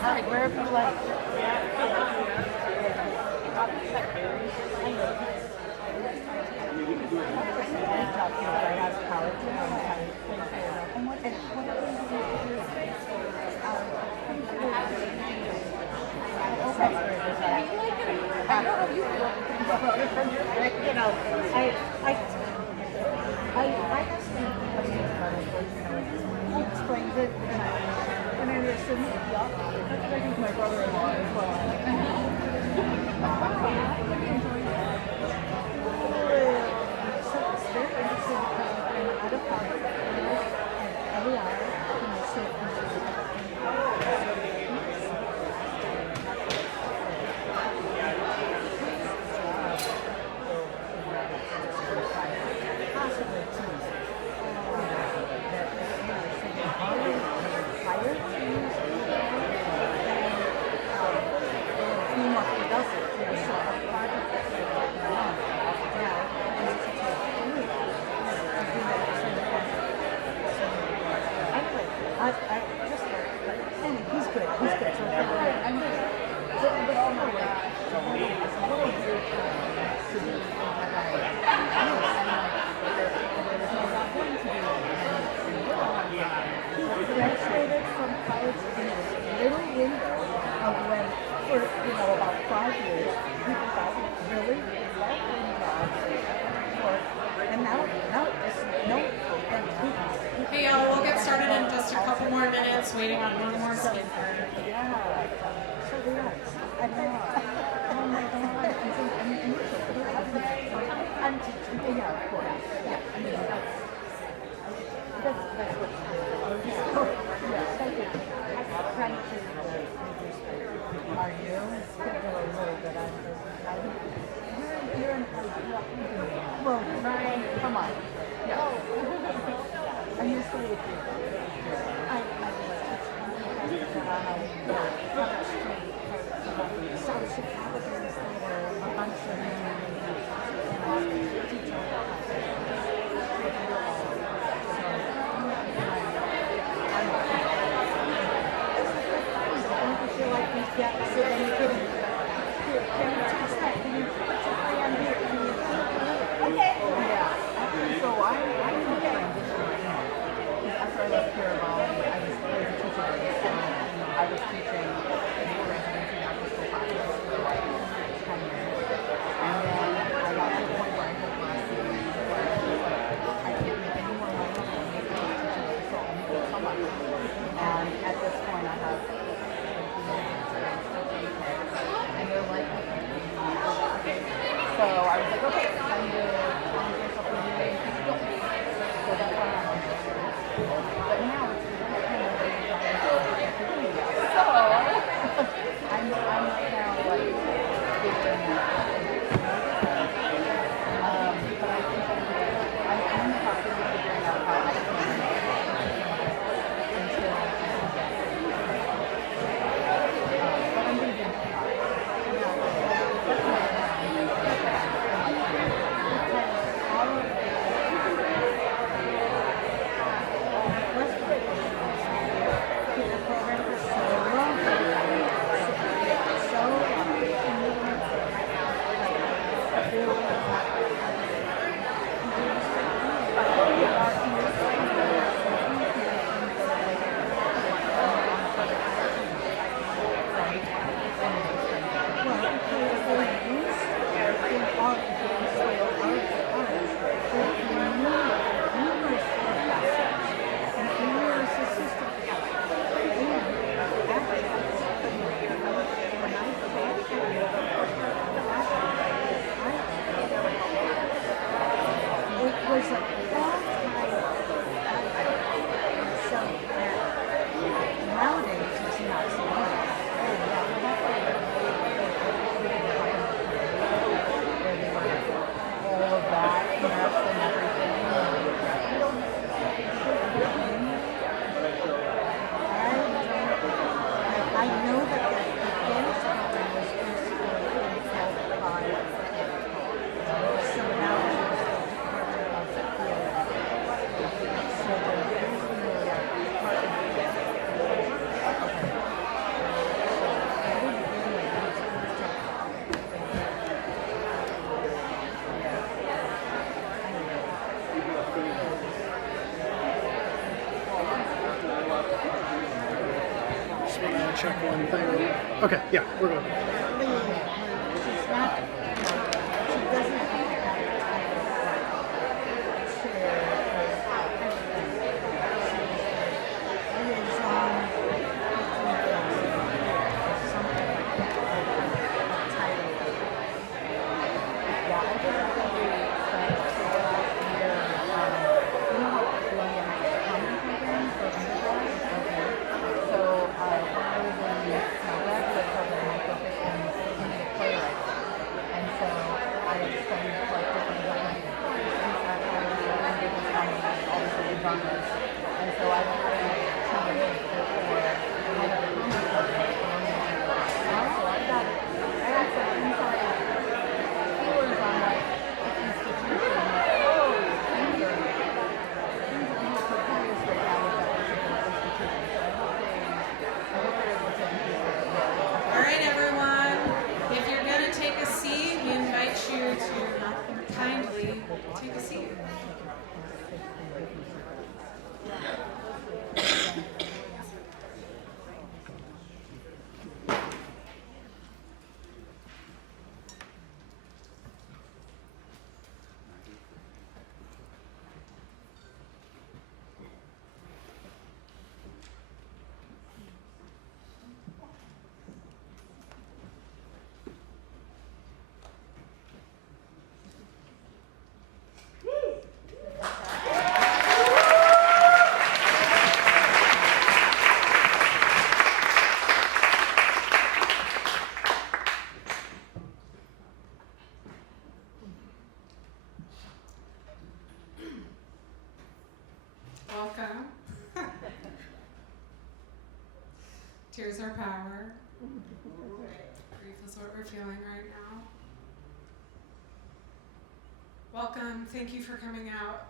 Wherever you like. I know how you feel. You know, I asked him questions about it, but he explains it, and I understood. I think my brother-in-law as well. So it's very interesting because I'm out of pocket and AI, so graduated from college in this little window of when, for about 5 years, people got really well-paying jobs and now it's no. Hey y'all, we'll get started in just a couple more minutes, waiting on one more speaker. Yeah, so relax. I think, oh my God, I'm teaching, yeah, of course. Yeah, I mean, that's what you do. Yes, I do. I'm trying to are you? Schedule a little bit. You're in well, Ryan, come on. Yeah. I'm used to it. I South Chicago Theater, a bunch of teaching yeah, so then you can test that? Can you put your plan here? Okay. Yeah. So I didn't transition after I left Caraval. I was a teacher I was teaching residency after school classes for like 10 years. And then I got to the point where I hit last year where I was like, I can't make any more money than making teaching so I'm going to come up. And at this point I have and they're like, so I was like, okay, time to get something new and keep going. So that's why I'm on this. But now it's so I'm now like doing but I think I'm in the process of figuring out how I can until but I'm going to do one thing. Okay, yeah, we're good. She's not, she doesn't have Welcome. Tears are power. Grief is what we're feeling right now. Welcome. Thank you for coming out.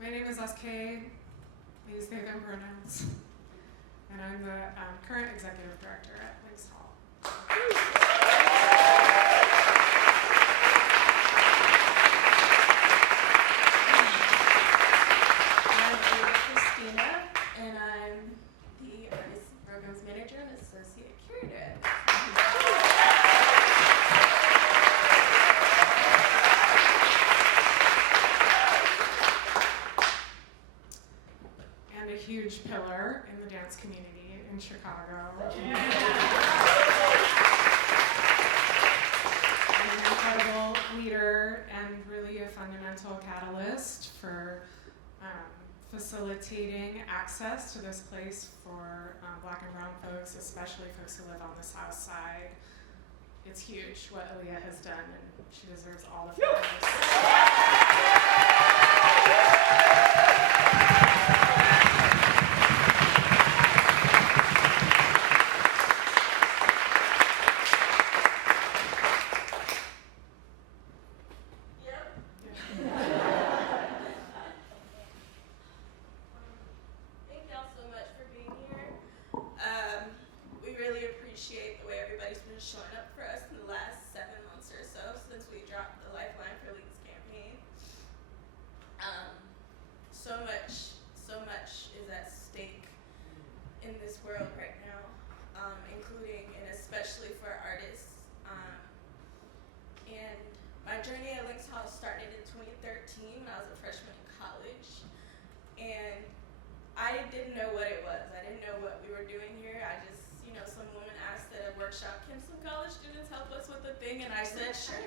My name is SK. I use they, them pronouns. And I'm the current executive director at Links Hall. And I'm the artist programs manager and associate curator. And a huge pillar in the dance community in Chicago. An incredible leader and really a fundamental catalyst for facilitating access to this place for Black and brown folks, especially folks who live on the South Side. It's huge what Aaliyah has done, and she deserves all the flowers. Showing up for us in the last 7 months or so since we dropped the Lifeline for Leaks campaign. So much is at stake in this world right now, including and especially for artists. And my journey at Links Hall started in 2013 when I was a freshman in college. And I didn't know what it was. I didn't know what we were doing here. I just, some woman asked at a workshop, can some college students help us with the thing? And I said, sure.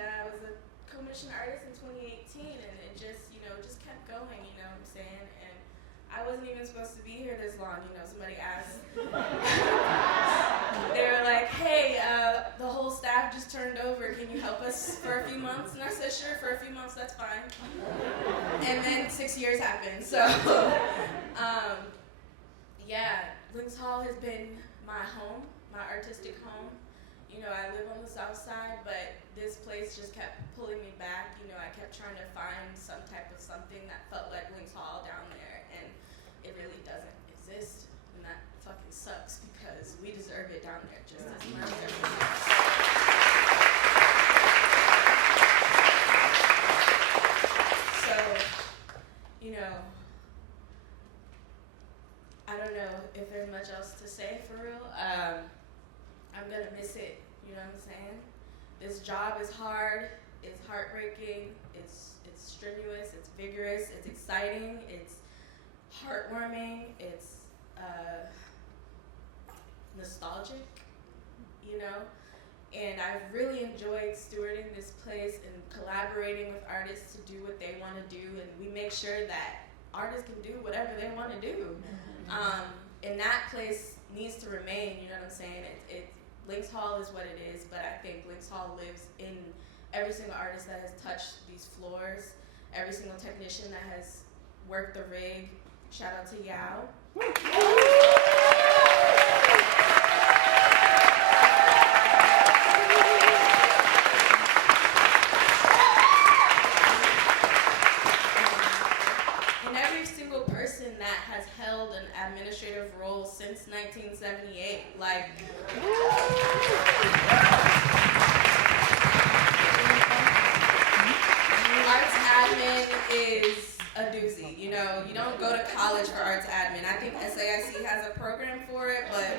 I was a commissioned artist in 2018, and it just kept going, you know what I'm saying? And I wasn't even supposed to be here this long, somebody asked. They were like, hey, the whole staff just turned over, can you help us for a few months? And I said, sure, for a few months, that's fine. And then 6 years happened, so, Links Hall has been my home, my artistic home. I live on the South Side, but this place just kept pulling me back. I kept trying to find some type of something that felt like Links Hall down there, and it really doesn't exist, and that fucking sucks because we deserve it down there just as much as everyone else. if there's much else to say for real. I'm gonna miss it, you know what I'm saying? This job is hard, it's heartbreaking, it's strenuous, it's vigorous, it's exciting, it's heartwarming, it's nostalgic, you know? And I've really enjoyed stewarding this place and collaborating with artists to do what they want to do, and we make sure that artists can do whatever they want to do. And that place needs to remain, you know what I'm saying? Lynx Hall is what it is, but I think Lynx Hall lives in every single artist that has touched these floors, every single technician that has worked the rig. Shout out to Yao. And every single person that has held an administrative role since 1978. Like, arts admin is a doozy. You know, you don't go to college for arts admin. I think SAIC has a program for it, but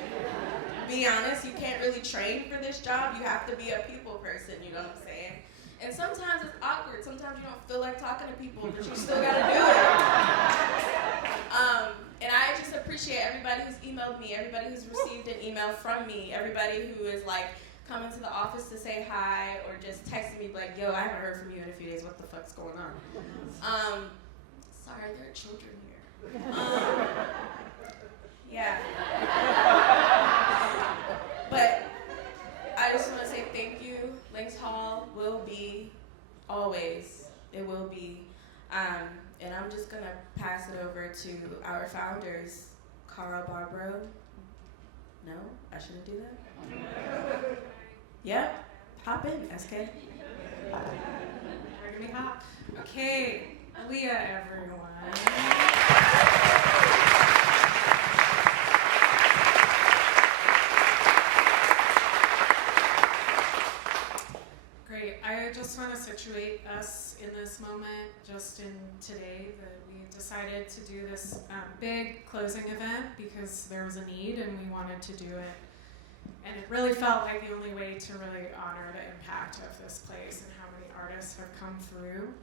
be honest, you can't really train for this job. You have to be a people person, you know what I'm saying? And sometimes it's awkward. Sometimes you don't feel like talking to people, but you still gotta do it. And I just appreciate everybody who's emailed me, everybody who's received an email from me, everybody who is like coming to the office to say hi or just texting me like, yo, I haven't heard from you in a few days. What the fuck's going on? Sorry, there are children here. Yeah. But I just want to say thank you. Lynx Hall will be, always, it will be. And I'm just going to pass it over to our founders, Carl Barbro. No, I shouldn't do that? Yep, hop in, SK. Ready to be hot? Okay, Aaliyah, everyone. Great. I just want to situate us in this moment, just in today, that we decided to do this big closing event because there was a need and we wanted to do it. And it really felt like the only way to really honor the impact of this place and how many artists have come through.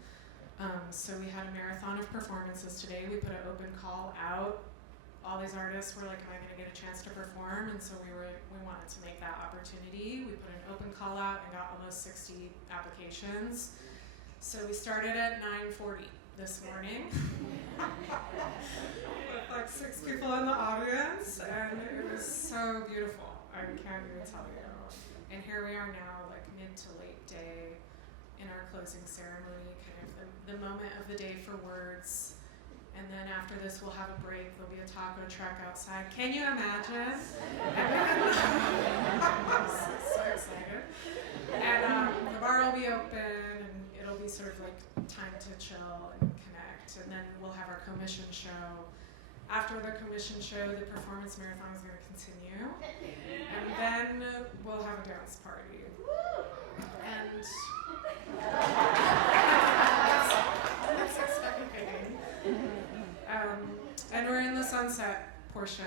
So we had a marathon of performances today. We put an open call out. All these artists were like, am I going to get a chance to perform? And so we wanted to make that opportunity. We put an open call out and got almost 60 applications. So we started at 9:40 this morning with like 6 people in the audience, and it was so beautiful. I can't even tell you. And here we are now, like mid to late day, in our closing ceremony, kind of the moment of the day for words. And then after this, we'll have a break. There'll be a taco truck outside. Can you imagine? I'm so excited. And the bar will be open, and it'll be sort of like time to chill and connect. And then we'll have our commission show. After the commission show, the performance marathon is going to continue. And then we'll have a dance party. And that's exciting. And we're in the sunset portion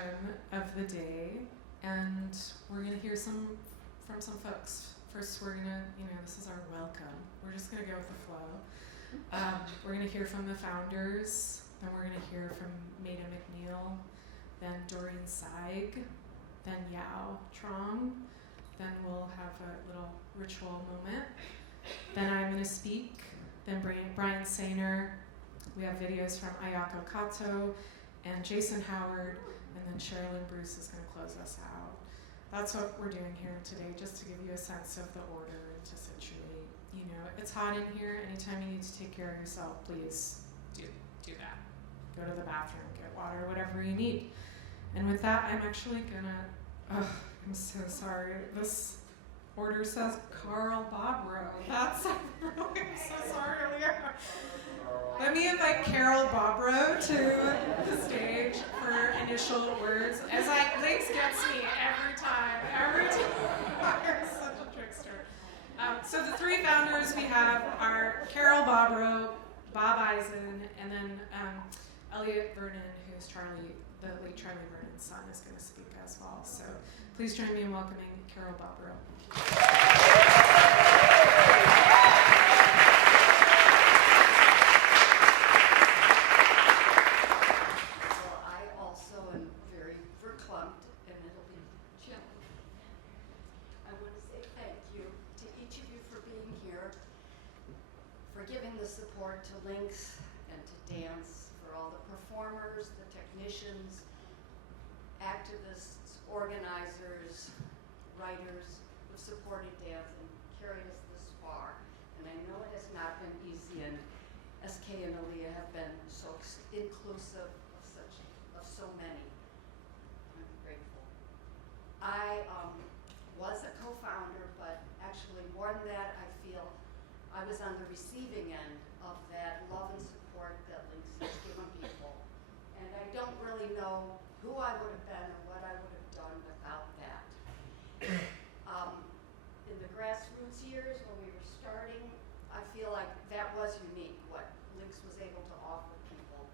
of the day, and we're going to hear from some folks. First, we're going to, this is our welcome. We're just going to go with the flow. We're going to hear from the founders, then we're going to hear from Maida McNeil, then Doreen Seig, then Yao Trong, then we'll have a little ritual moment. Then I'm going to speak, then Brian Sainer. We have videos from Ayako Kato and Jason Howard, and then Sherilyn Bruce is going to close us out. That's what we're doing here today, just to give you a sense of the order and to situate. It's hot in here. Anytime you need to take care of yourself, please do that. Go to the bathroom, get water, whatever you need. And with that, I'm actually gonna, I'm so sorry. This order says Carl Bobrow. I'm so sorry, Leah. Let me invite Carol Bobrow to the stage for initial words. Lynx gets me every time. I'm such a trickster. So the three founders we have are Carol Bobrow, Bob Eisen, and then Elliot Vernon, who's the late Charlie Vernon's son, is going to speak as well. So please join me in welcoming Carol Bobrow. Well, I also am very verklempt, and it'll be chilly. I want to say thank you to each of you for being here, for giving the support to Lynx and to dance, for all the performers, the technicians, activists, organizers, writers who've supported dance and carried us this far. And I know it has not been easy, and SK and Aaliyah have been so inclusive of so many. I'm grateful. I was a co-founder, but actually more than that, I feel I was on the receiving end of that love and support that Lynx has given people. And I don't really know who I would have been or what I would have done without that. In the grassroots years when we were starting, I feel like that was unique, what Lynx was able to offer people.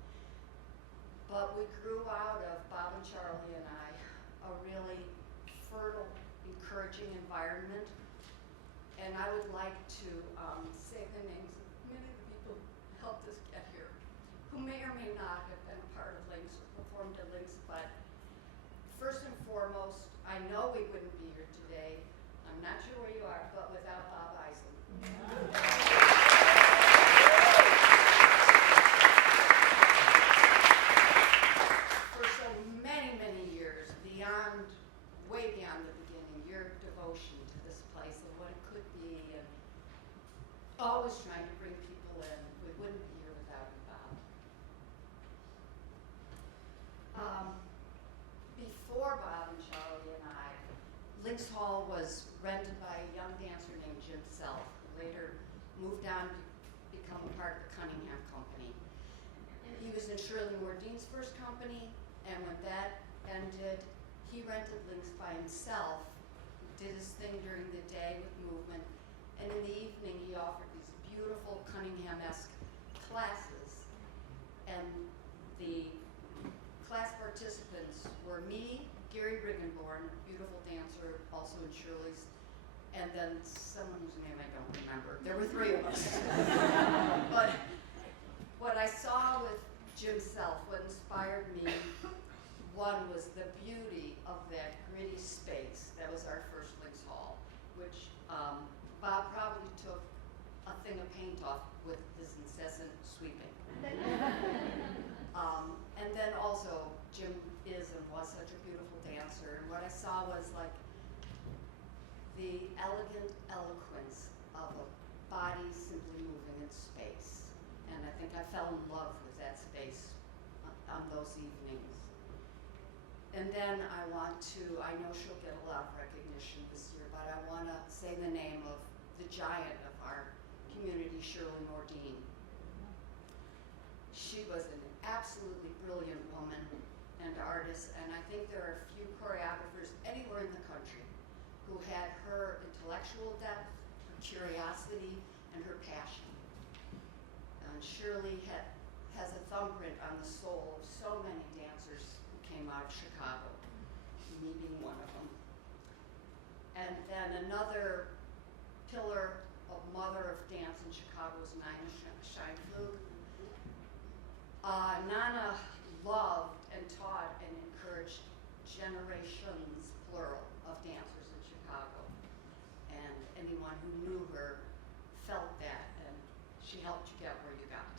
But we grew out of, Bob and Charlie and I, a really fertile, encouraging environment. And I would like to say the names of many of the people who helped us get here, who may or may not have been a part of Lynx or performed at Lynx, but first and foremost, I know we wouldn't be here today. I'm not sure where you are, but without Bob Eisen. For so many, many years, way beyond the beginning, your devotion to this place and what it could be, and always trying to bring people in. We wouldn't be here without you, Bob. Before Bob and Charlie and I, Lynx Hall was rented by a young dancer named Jim Self, who later moved on to become a part of the Cunningham Company. He was in Shirley Mordine's first company, and when that ended, he rented Lynx by himself, did his thing during the day with movement, and in the evening he offered these beautiful Cunningham-esque classes. And the class participants were me, Gary Riggenborn, beautiful dancer, also in Shirley's, and then someone whose name I don't remember. There were three of us. But what I saw with Jim Self, what inspired me, one was the beauty of that gritty space. That was our first Lynx Hall, which Bob probably took a thing of paint off with his incessant sweeping. And then also, Jim is and was such a beautiful dancer. And what I saw was like the elegant eloquence of a body simply moving in space. And I think I fell in love with that space on those evenings. And then I know she'll get a lot of recognition this year, but I want to say the name of the giant of our community, Shirley Mordine. She was an absolutely brilliant woman and artist, and I think there are few choreographers anywhere in the country who had her intellectual depth, her curiosity, and her passion. And Shirley has a thumbprint on the soul of so many dancers who came out of Chicago, me being one of them. And then another pillar of mother of dance in Chicago is Nina Scheinflug. Nana loved and taught and encouraged generations, plural, of dancers in Chicago. And anyone who knew her felt that, and she helped you get where you got.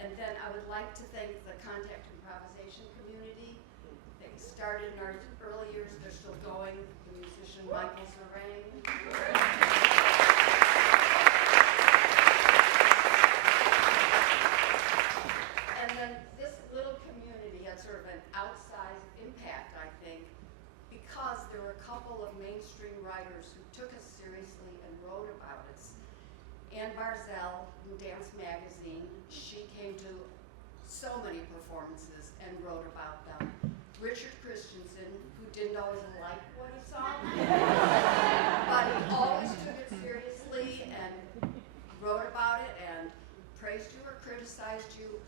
And then I would like to thank the contact improvisation community. They started in our early years, they're still going. The musician Michael Zerang. And then this little community had sort of an outsized impact, I think, because there were a couple of mainstream writers who took us seriously and wrote about us. Ann Barzell in Dance Magazine, she came to so many performances and wrote about them. Richard Christensen, who didn't always like what he saw, but he always took it seriously and wrote about it and praised you or criticized you.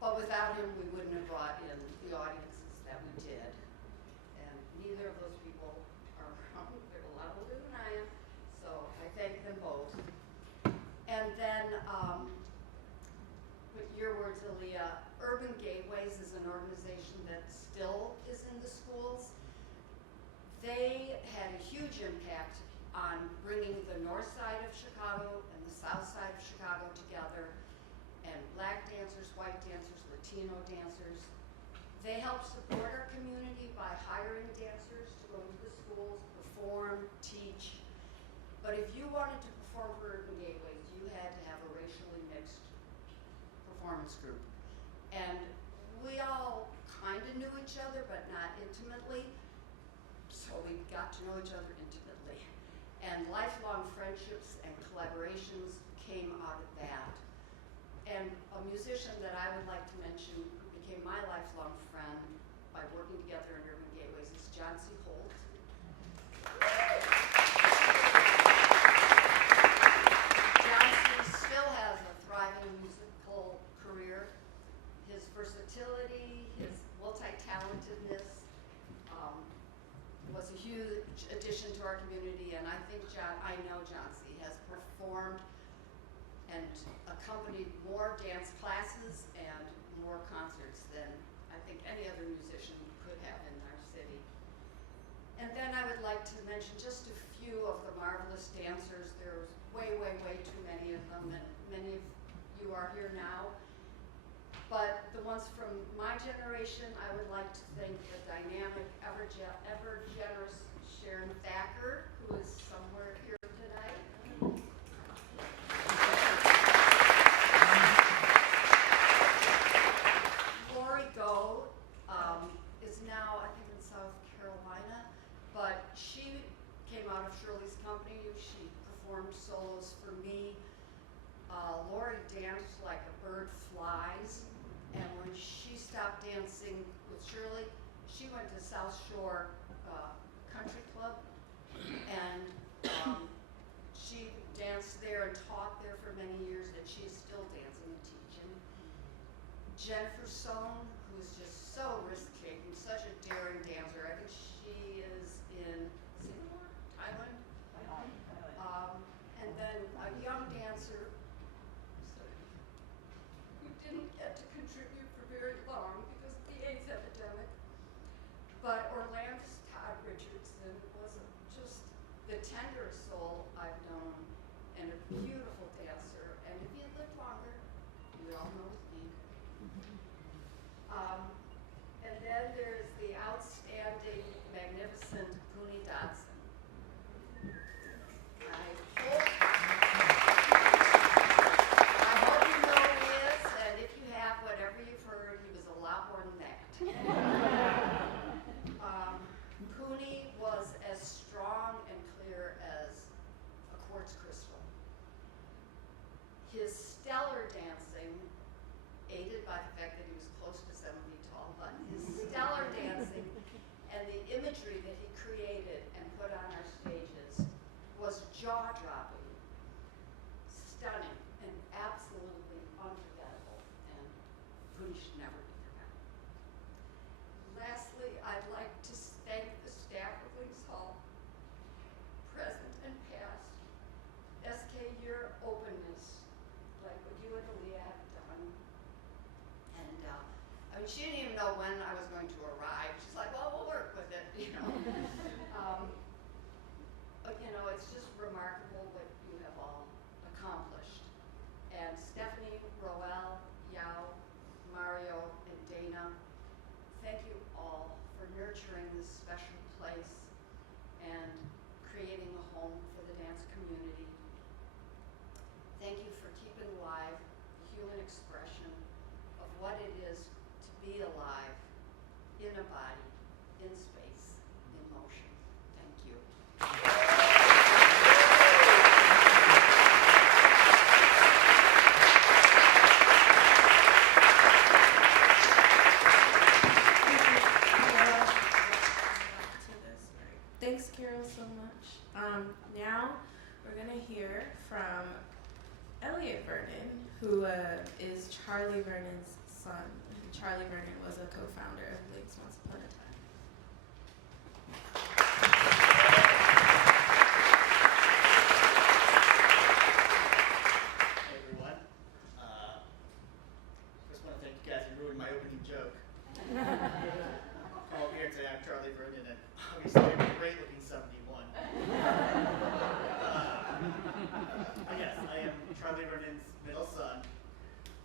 But without him, we wouldn't have brought in the audiences that we did. And neither of those people are around. They're a lot older than I am. So I thank them both. And then, with your words, Aaliyah, Urban Gateways is an organization that still is in the schools. They had a huge impact on bringing the north side of Chicago and the south side of Chicago together, and black dancers, white dancers, Latino dancers. They help support our community by hiring dancers to go to the schools, perform, teach. But if you wanted to perform for Urban Gateways, you had to have a racially mixed performance group. And we all kind of knew each other, but not intimately. So we got to know each other intimately. And lifelong friendships and collaborations came out of that. And a musician that I would like to mention who became my lifelong friend by working together in Urban Gateways is John C. Holt. John C. still has a thriving musical career. His versatility, his multi-talentedness was a huge addition to our community, and I know John C. has performed and accompanied more dance classes and more concerts than I think any other musician could have in our city. And then I would like to mention just a few of the marvelous dancers. There's way, way, way too many of them, and many of you are here now. But the ones from my generation, I would like to thank the dynamic, ever generous Sharon Thacker, who is somewhere here tonight. Lori Go is now, I think, in South Carolina, but she came out of Shirley's company. She performed solos for me. Lori danced like a bird flies. And when she stopped dancing with Shirley, she went to South Shore Country Club, and she danced there and taught there for many years, and she is still dancing and teaching. Jennifer Sohn, who's just so risk-taking, such a daring dancer. I think she is in Singapore, Thailand. And then a young dancer who didn't get to contribute for very long because of the AIDS epidemic. But Orlando's Todd Richardson was just the tenderest soul I've known, and a beautiful dancer. And if he had lived longer, you all know his name. And then there's the outstanding, magnificent Cooney Dodson. I hope you know who he is, and if you have, whatever you've heard, he was a lot more than that. Cooney was as strong and clear as a quartz crystal. His stellar dancing, aided by the fact that he was close to 7 feet tall, but his stellar dancing and the imagery that he created and put on our stages was jaw-dropping, stunning, and absolutely unforgettable, and Cooney should never be forgotten. Lastly, I'd like to thank the staff of Links Hall, present and past. SK, your openness, like what you and Aaliyah have done. And I mean, she didn't even know when I was going to arrive. She's like, well, we'll work with it, you know. But you know, it's just remarkable what you have all accomplished. And Stephanie, Roel, Yao, Mario, and Dana, thank you all for nurturing this special place and creating a home for the dance community. Thank you for keeping alive the human expression of what it is to be alive in a body, in space, in motion. Thank you. Thanks, Carol, so much. Now we're going to hear from Elliot Vernon, who is Charlie Vernon's son. Charlie Vernon was a co-founder of Lynx once upon a time. Hey everyone. Just want to thank you guys. You ruined my opening joke. Come up here and say I'm Charlie Vernon, and obviously I'm a great-looking 71. Yes, I am Charlie Vernon's middle son,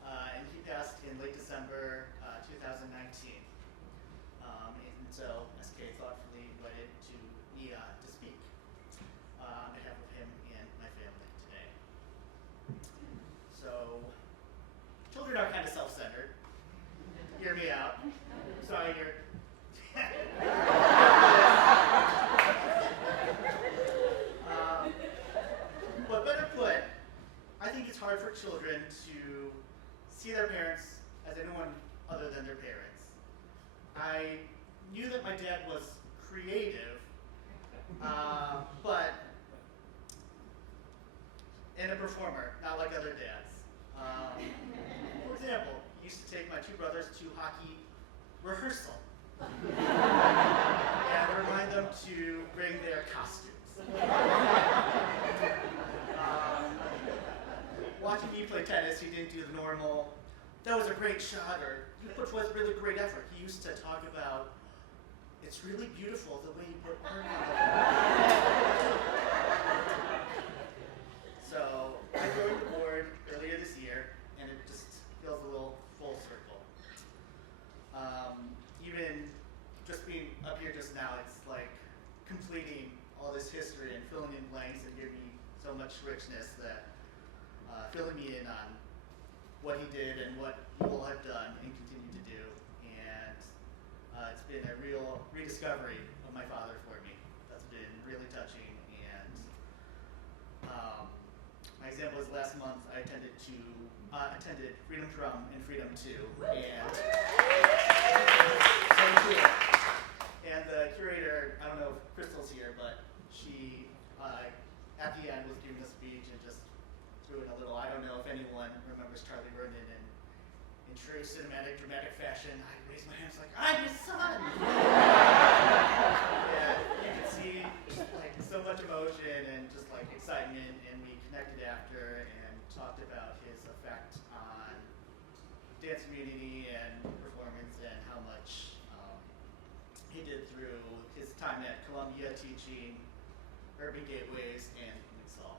and he passed in late December 2019. And so SK thoughtfully invited me to speak on behalf of him and my family today. So, children are kind of self-centered. Hear me out. Sorry, you're. But better put, I think it's hard for children to see their parents as anyone other than their parents. I knew that my dad was creative, but and a performer, not like other dads. For example, he used to take my two brothers to hockey rehearsal and remind them to bring their costumes. Watching me play tennis, he didn't do the normal, that was a great shot, or which was really great effort. He used to talk about, it's really beautiful the way you put art on it. So I joined the board earlier this year, and it just feels a little full circle. Even just being up here just now, it's like completing all this history and filling in blanks and giving me so much richness that filling me in on what he did and what he will have done and continue to do. And it's been a real rediscovery of my father for me. That's been really touching. And my example is last month I attended Freedom Drum and Freedom 2. And so cool. And the curator, I don't know if Crystal's here, but she at the end was giving a speech and just threw in a little, I don't know if anyone remembers Charlie Vernon in true cinematic, dramatic fashion. I raised my hands like, I'm his son! Yeah, you could see like so much emotion and just like excitement, and we connected after and talked about his effect on dance community and performance and how much he did through his time at Columbia teaching urban gateways and Mixall.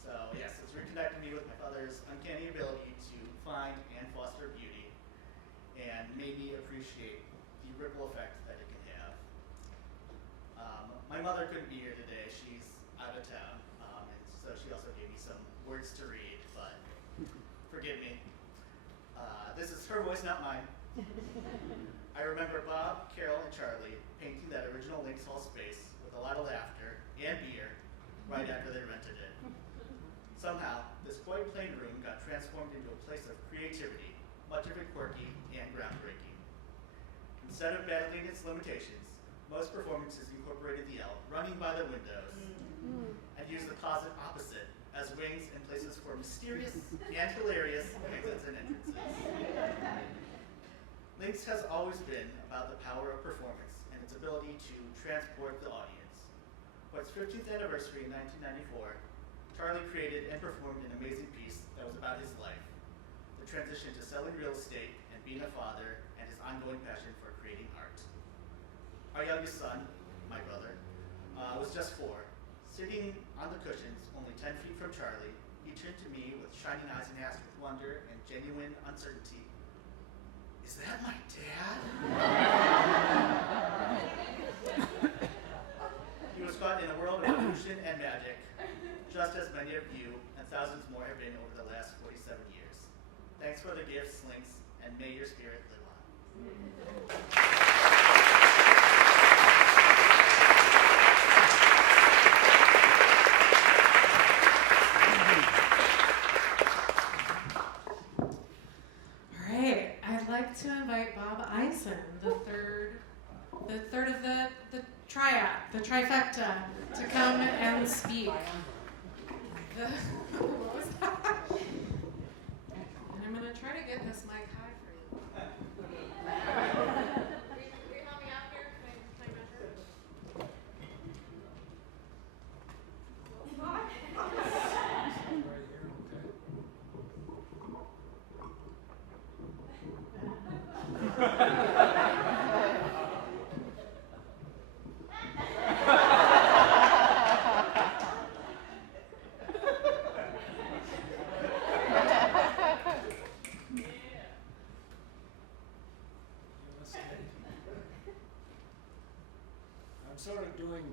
So yes, it's reconnected me with my father's uncanny ability to find and foster beauty, and made me appreciate the ripple effect that it can have. My mother couldn't be here today; she's out of town, and so she also gave me some words to read. But forgive me. This is her voice, not mine. I remember Bob, Carol, and Charlie painting that original Lynx Hall space with a lot of laughter and beer right after they rented it. Somehow, this quite plain room got transformed into a place of creativity, much of it quirky and groundbreaking. Instead of battling its limitations, most performances incorporated the L running by the windows and used the closet opposite as wings and places for mysterious and hilarious exits and entrances. Lynx has always been about the power of performance and its ability to transport the audience. For its 15th anniversary in 1994, Charlie created and performed an amazing piece that was about his life, the transition to selling real estate and being a father, and his ongoing passion for creating art. Our youngest son, my brother, was just 4. Sitting on the cushions, only 10 feet from Charlie, he turned to me with shining eyes and asked with wonder and genuine uncertainty, "Is that my dad?" He was caught in a world of illusion and magic, just as many of you and thousands more have been over the last 47 years. Thanks for the gifts, Lynx, and may your spirit live on. All right, I'd like to invite Bob Eisen, the third of the triad, the trifecta, to come and speak. What was that?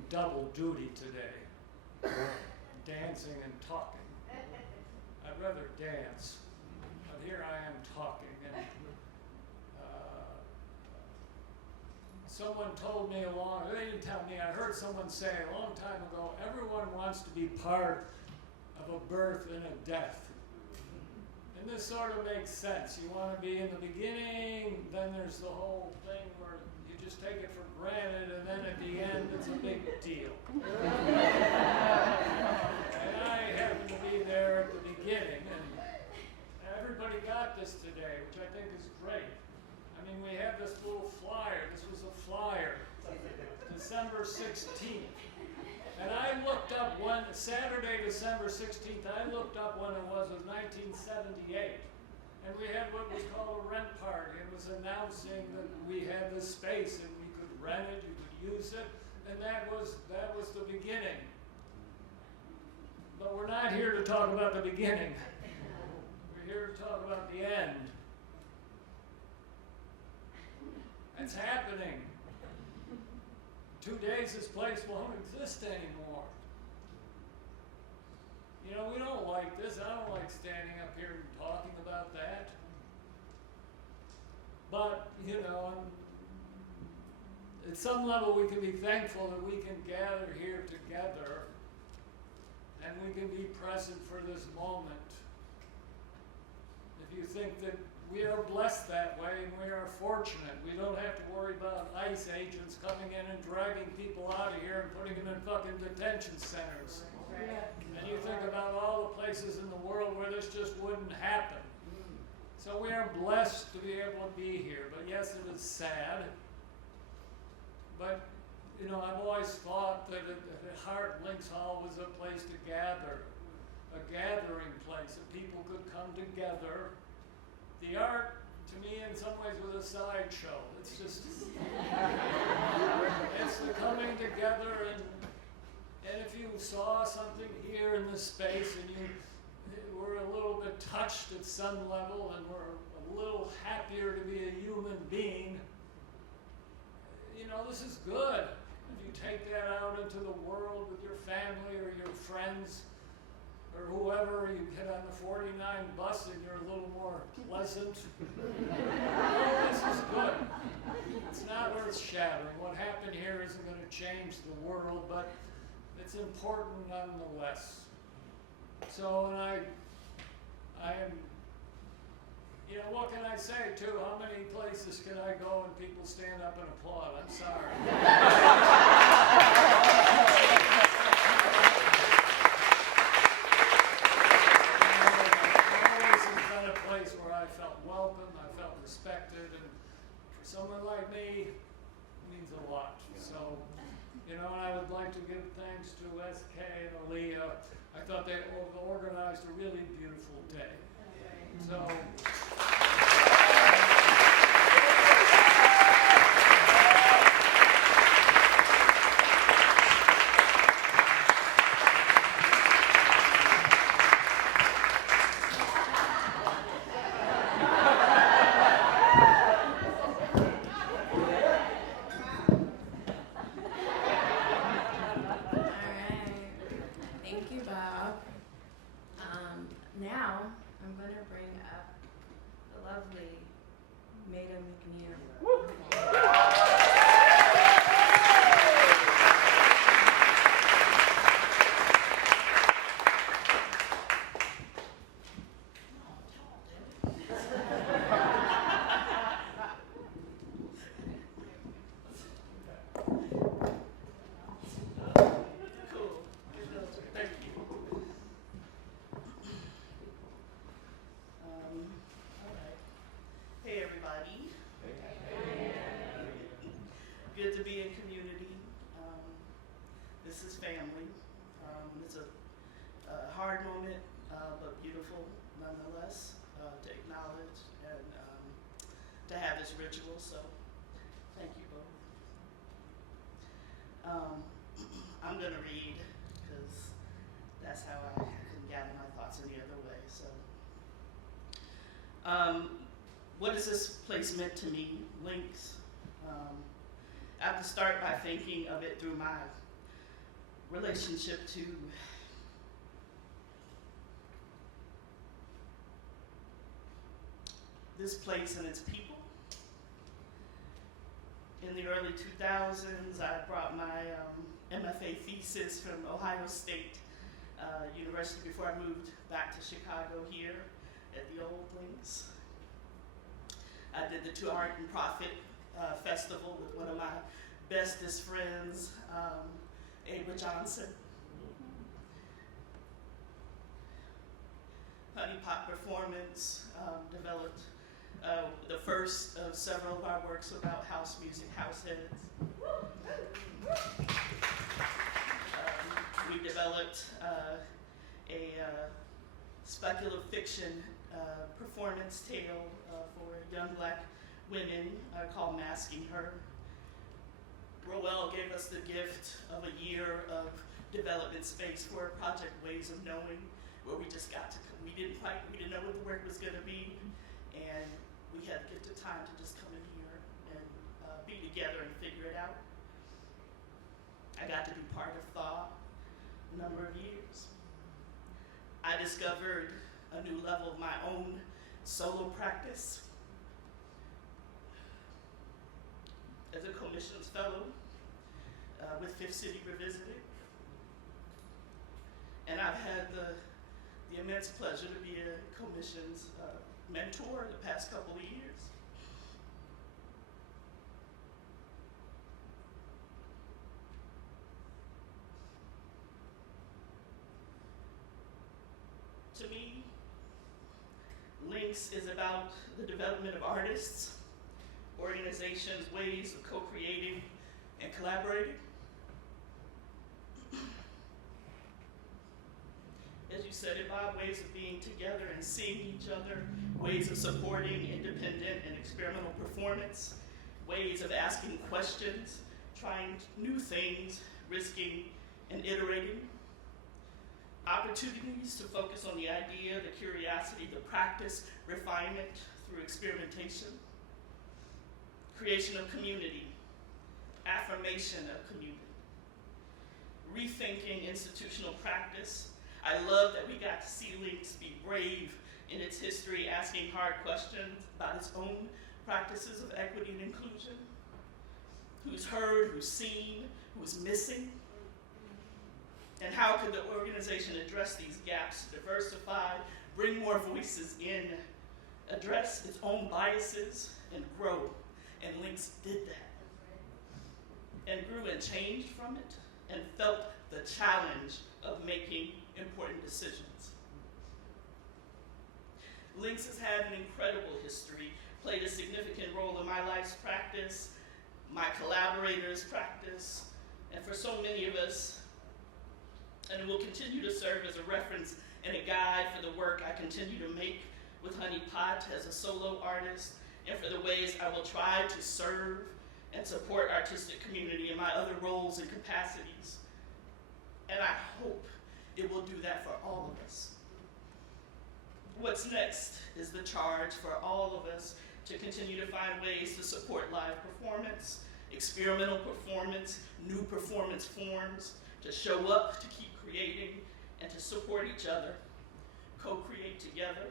double duty today, dancing and talking. I'd rather dance, but here I am talking. And someone told me they didn't tell me, I heard someone say a long time ago, everyone wants to be part of a birth and a death. And this sort of makes sense. You want to be in the beginning, then there's the whole thing where you just take it for granted, and then at the end it's a big deal. And I happen to be there at the beginning, and everybody got this today, which I think is great. I mean, we have this little flyer. This was a flyer, December 16th. And I looked up Saturday, December 16th, I looked up when it was 1978. And we had what was called a rent party. It was announcing that we had this space and we could rent it, you could use it, and that was the beginning. But we're not here to talk about the beginning. We're here to talk about the end. It's happening. 2 days, this place won't exist anymore. You know, we don't like this. I don't like standing up here and talking about that. But, you know, at some level we can be thankful that we can gather here together and we can be present for this moment. If you think that we are blessed that way and we are fortunate. We don't have to worry about ICE agents coming in and dragging people out of here and putting them in fucking detention centers. Yeah. And you think about all the places in the world where this just wouldn't happen. So we are blessed to be able to be here. But yes, it is sad. But, you know, I've always thought that at heart, Links Hall was a place to gather, a gathering place, that people could come together. The art, to me, in some ways, was a sideshow. It's just, it's the coming together, and if you saw something here in this space and you were a little bit touched at some level and were a little happier to be a human being, you know, this is good. If you take that out into the world with your family or your friends, or whoever, you get on the 49 bus and you're a little more pleasant. Oh, this is good. It's not earth-shattering. What happened here isn't going to change the world, but it's important nonetheless. So, and I am, you know, what can I say too? How many places can I go and people stand up and applaud? I'm sorry. Respected, and for someone like me, it means a lot. So, you know, and I would like to give thanks to SK and Aaliyah. I thought they organized a really beautiful day. So. Now, I'm going to bring up the lovely Maida McNeil. Good to be in community. This is family. It's a hard moment, but beautiful nonetheless to acknowledge and to have this ritual. So thank you both. I'm going to read because that's how I can gather my thoughts any other way. So what is this place meant to me? Links. I have to start by thinking of it through my relationship to this place and its people. In the early 2000s, I brought my MFA thesis from Ohio State University before I moved back to Chicago here at the old Links. I did the To Art and Profit Festival with one of my bestest friends, Ava Johnson. Honey Pot Performance developed the first of several of our works about house music, house heads. We developed a speculative fiction performance tale for young black women called Masking Her. Roel gave us the gift of a year of development space for Project Ways of Knowing, where we just got to, we didn't know what the work was gonna be, and we had the gift of time to just come in here and be together and figure it out. I got to be part of Thaw a number of years. I discovered a new level of my own solo practice as a commissions fellow with Fifth City Revisited. And I've had the immense pleasure to be a commissions mentor the past couple of years. To me, Links is about the development of artists, organizations, ways of co-creating and collaborating. As you said it, Bob, ways of being together and seeing each other, ways of supporting independent and experimental performance, ways of asking questions, trying new things, risking and iterating. Opportunities to focus on the idea, the curiosity, the practice, refinement through experimentation. Creation of community, affirmation of community. Rethinking institutional practice. I love that we got to see Links be brave in its history, asking hard questions about its own practices of equity and inclusion. Who's heard, who's seen, who's missing. And how could the organization address these gaps, diversify, bring more voices in, address its own biases, and grow? And Links did that. And grew and changed from it, and felt the challenge of making important decisions. Links has had an incredible history, played a significant role in my life's practice, my collaborators' practice, and for so many of us, and it will continue to serve as a reference and a guide for the work I continue to make with Honey Pot as a solo artist, and for the ways I will try to serve and support artistic community in my other roles and capacities. And I hope it will do that for all of us. What's next is the charge for all of us to continue to find ways to support live performance, experimental performance, new performance forms, to show up, to keep creating, and to support each other, co-create together.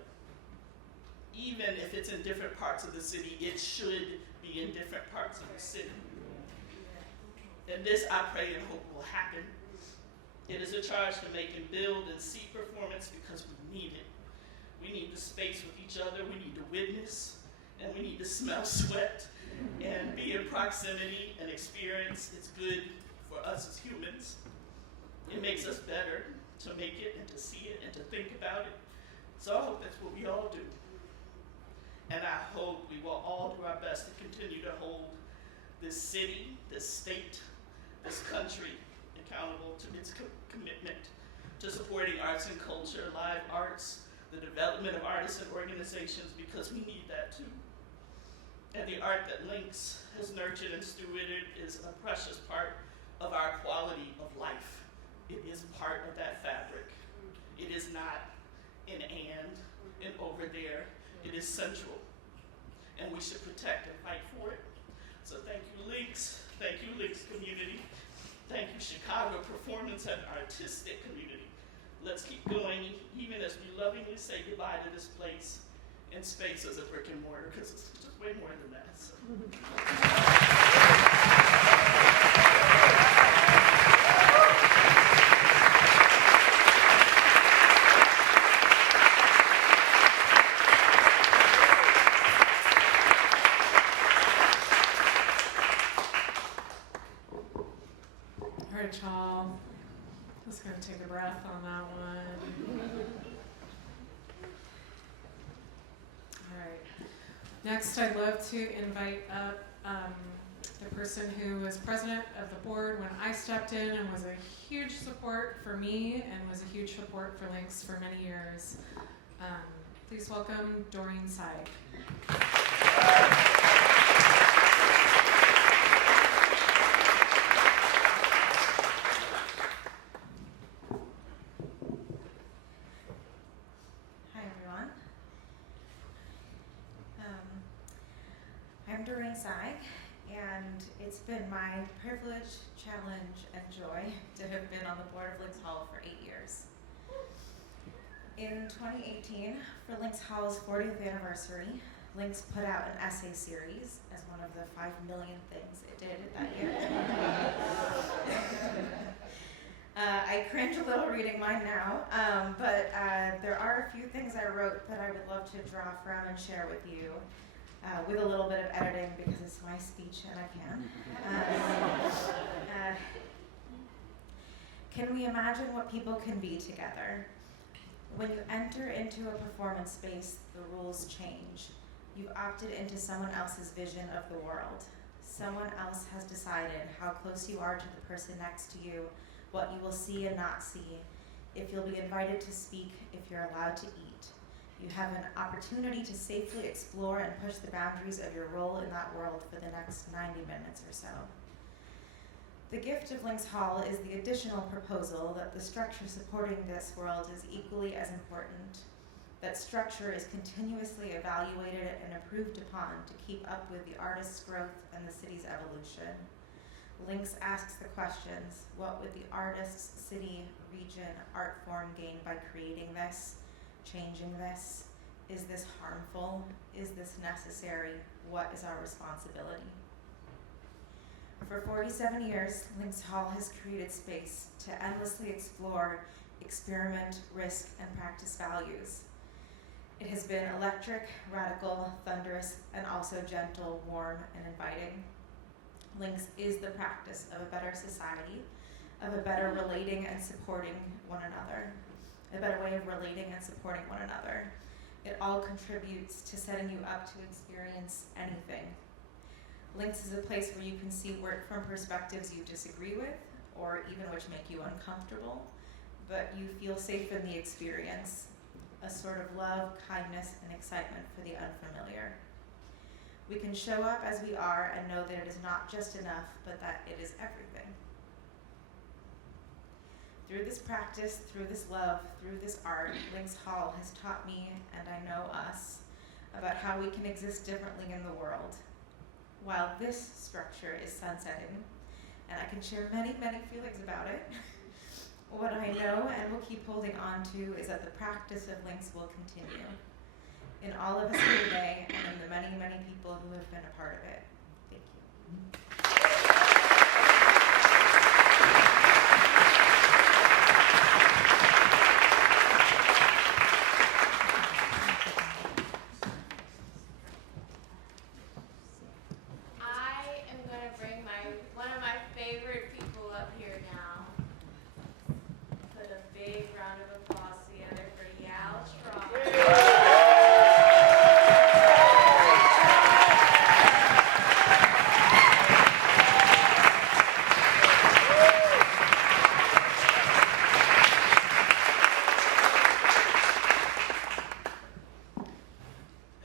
Even if it's in different parts of the city, it should be in different parts of the city. And this, I pray and hope, will happen. It is a charge to make and build and see performance because we need it. We need the space with each other, we need to witness, and we need to smell sweat and be in proximity and experience. It's good for us as humans. It makes us better to make it and to see it and to think about it. So I hope that's what we all do. And I hope we will all do our best to continue to hold this city, this state, this country accountable to its commitment to supporting arts and culture, live arts, the development of artists and organizations, because we need that too. And the art that Links has nurtured and stewarded is a precious part of our quality of life. It is part of that fabric. It is not an and over there. It is central. And we should protect and fight for it. So thank you, Links. Thank you, Links community. Thank you, Chicago Performance and Artistic Community. Let's keep going, even as we lovingly say goodbye to this place and space as a brick and mortar, because it's just way more than that. So. All right, y'all. Just gonna take a breath on that one. All right. Next, I'd love to invite up the person who was president of the board when I stepped in and was a huge support for me and was a huge support for Lynx for many years. Please welcome Doreen Seig. Hi everyone. I'm Doreen Seig, and it's been my privilege, challenge, and joy to have been on the board of Lynx Hall for 8 years. In 2018, for Lynx Hall's 40th anniversary, Lynx put out an essay series as one of the 5 million things it did that year. I cringe a little reading mine now, but there are a few things I wrote that I would love to draw from and share with you, with a little bit of editing because it's my speech and I can. Can we imagine what people can be together? When you enter into a performance space, the rules change. You've opted into someone else's vision of the world. Someone else has decided how close you are to the person next to you, what you will see and not see, if you'll be invited to speak, if you're allowed to eat. You have an opportunity to safely explore and push the boundaries of your role in that world for the next 90 minutes or so. The gift of Lynx Hall is the additional proposal that the structure supporting this world is equally as important, that structure is continuously evaluated and improved upon to keep up with the artist's growth and the city's evolution. Lynx asks the questions: what would the artist, city, region, art form gain by creating this, changing this? Is this harmful? Is this necessary? What is our responsibility? For 47 years, Lynx Hall has created space to endlessly explore, experiment, risk, and practice values. It has been electric, radical, thunderous, and also gentle, warm, and inviting. Lynx is the practice of a better society, of a better relating and supporting one another, a better way of relating and supporting one another. It all contributes to setting you up to experience anything. Lynx is a place where you can see work from perspectives you disagree with, or even which make you uncomfortable, but you feel safe in the experience, a sort of love, kindness, and excitement for the unfamiliar. We can show up as we are and know that it is not just enough, but that it is everything. Through this practice, through this love, through this art, Lynx Hall has taught me, and I know us, about how we can exist differently in the world. While this structure is sunsetting, and I can share many, many feelings about it, what I know and will keep holding on to is that the practice of Lynx will continue in all of us here today and in the many, many people who have been a part of it. Thank you. I am going to bring one of my favorite people up here now. Put a big round of applause together for Yal Strong.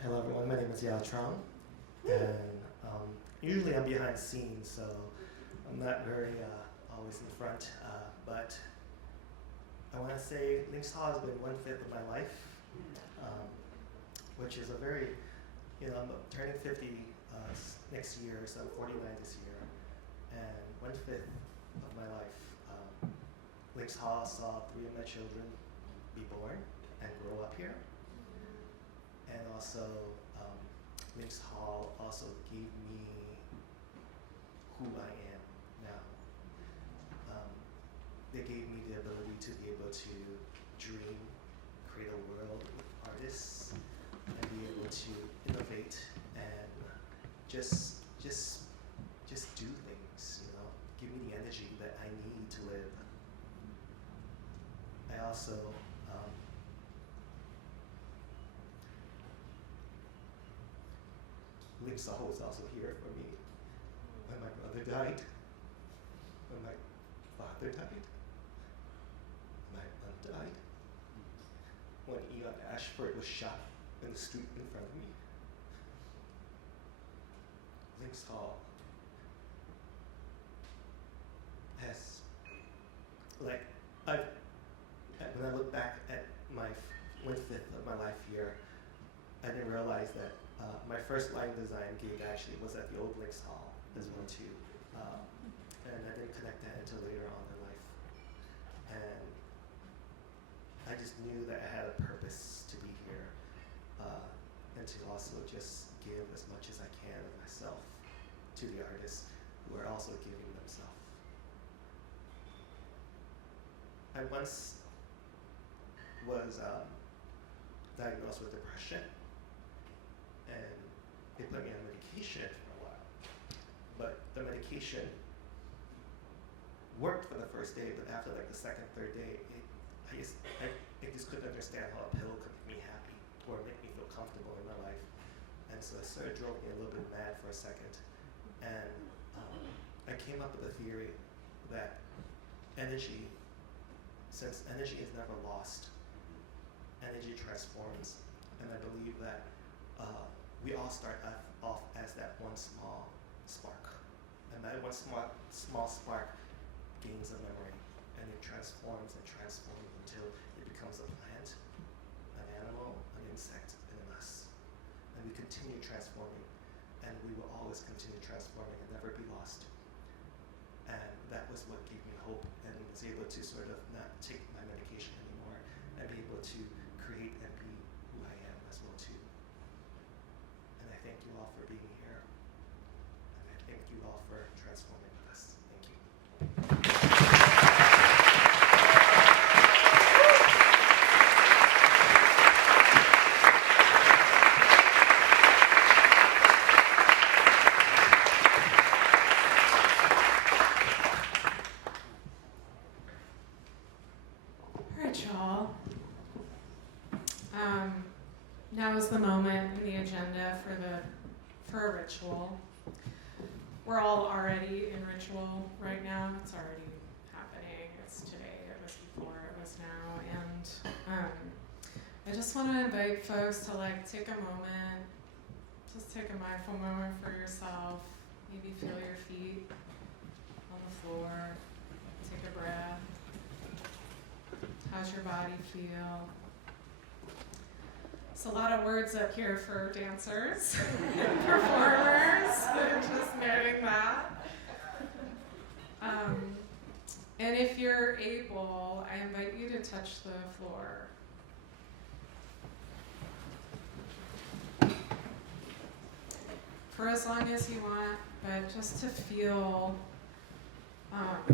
Hello everyone, my name is Yao Trong, and usually I'm behind the scenes, so I'm not very always in the front, but I want to say Lynx Hall has been 1/5 of my life, which is a very, I'm turning 50 next year, so I'm 49 this year, and 1/5 of my life. Links Hall saw 3 of my children be born and grow up here. And also, Links Hall also gave me who I am now. They gave me the ability to be able to dream, create a world with artists, and be able to innovate and just do things, you know, give me the energy that I need to live. I also Links Hall was also here for me when my brother died, when my father died, my aunt died, when Eon Ashford was shot in the street in front of me. Links Hall has, like, when I look back at my 1/5 of my life here, I didn't realize that my first line design gig actually was at the old Links Hall as well too, and I didn't connect that until later on in life. And I just knew that I had a purpose to be here, and to also just give as much as I can of myself to the artists who are also giving themselves. I once was diagnosed with depression, and they put me on medication for a while. But the medication worked for the first day, but after like the second, third day, I just couldn't understand how a pill could make me happy or make me feel comfortable in my life. And so it sort of drove me a little bit mad for a second. And I came up with a theory that energy, since energy is never lost, energy transforms. And I believe that we all start off as that one small spark. And that one small spark gains a memory, and it transforms and transforms until it becomes a plant, an animal, an insect, and an us. And we continue transforming, and we will always continue transforming and never be lost. And that was what gave me hope, and was able to sort of not take my medication anymore, and be able to create and be who I am as well too. And I thank you all for being here, and I thank you all for transforming with us. Thank you. Now is the moment in the agenda for a ritual. We're all already in ritual right now. It's already happening. It's today. It was before. It was now. And I just want to invite folks to take a moment. Just take a mindful moment for yourself. Maybe feel your feet on the floor. Take a breath. How's your body feel? It's a lot of words up here for dancers, performers, just noting that. And if you're able, I invite you to touch the floor. For as long as you want, but just to feel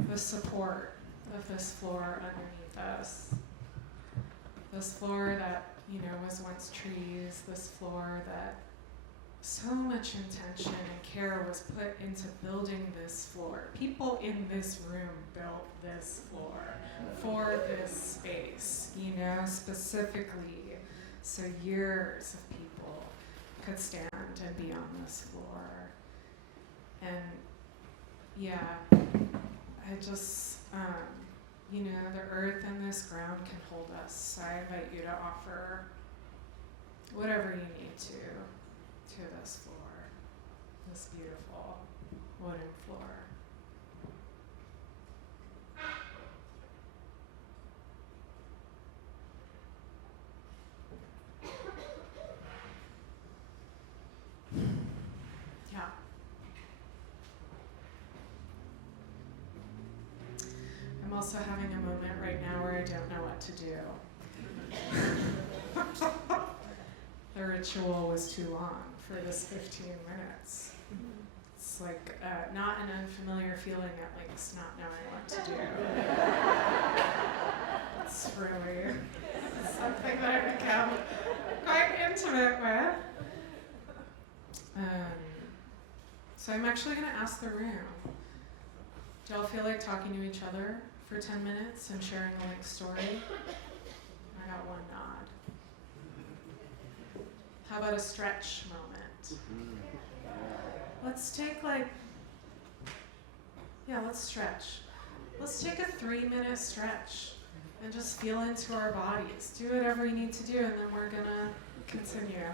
the support of this floor underneath us. This floor that was once trees, this floor that so much intention and care was put into building this floor. People in this room built this floor for this space, specifically, so years of people could stand and be on this floor. And I just, the earth and this ground can hold us. So I invite you to offer whatever you need to this floor, this beautiful wooden floor. Yeah. also having a moment right now where I don't know what to do. The ritual was too long for this 15 minutes. It's like not an unfamiliar feeling at least, not knowing what to do. It's really something that I become quite intimate with. So I'm actually going to ask the room. Do y'all feel like talking to each other for 10 minutes and sharing a Link story? I got one nod. How about a stretch moment? Let's take let's stretch. Let's take a 3-minute stretch and just feel into our bodies. Do whatever you need to do, and then we're gonna continue. Okay.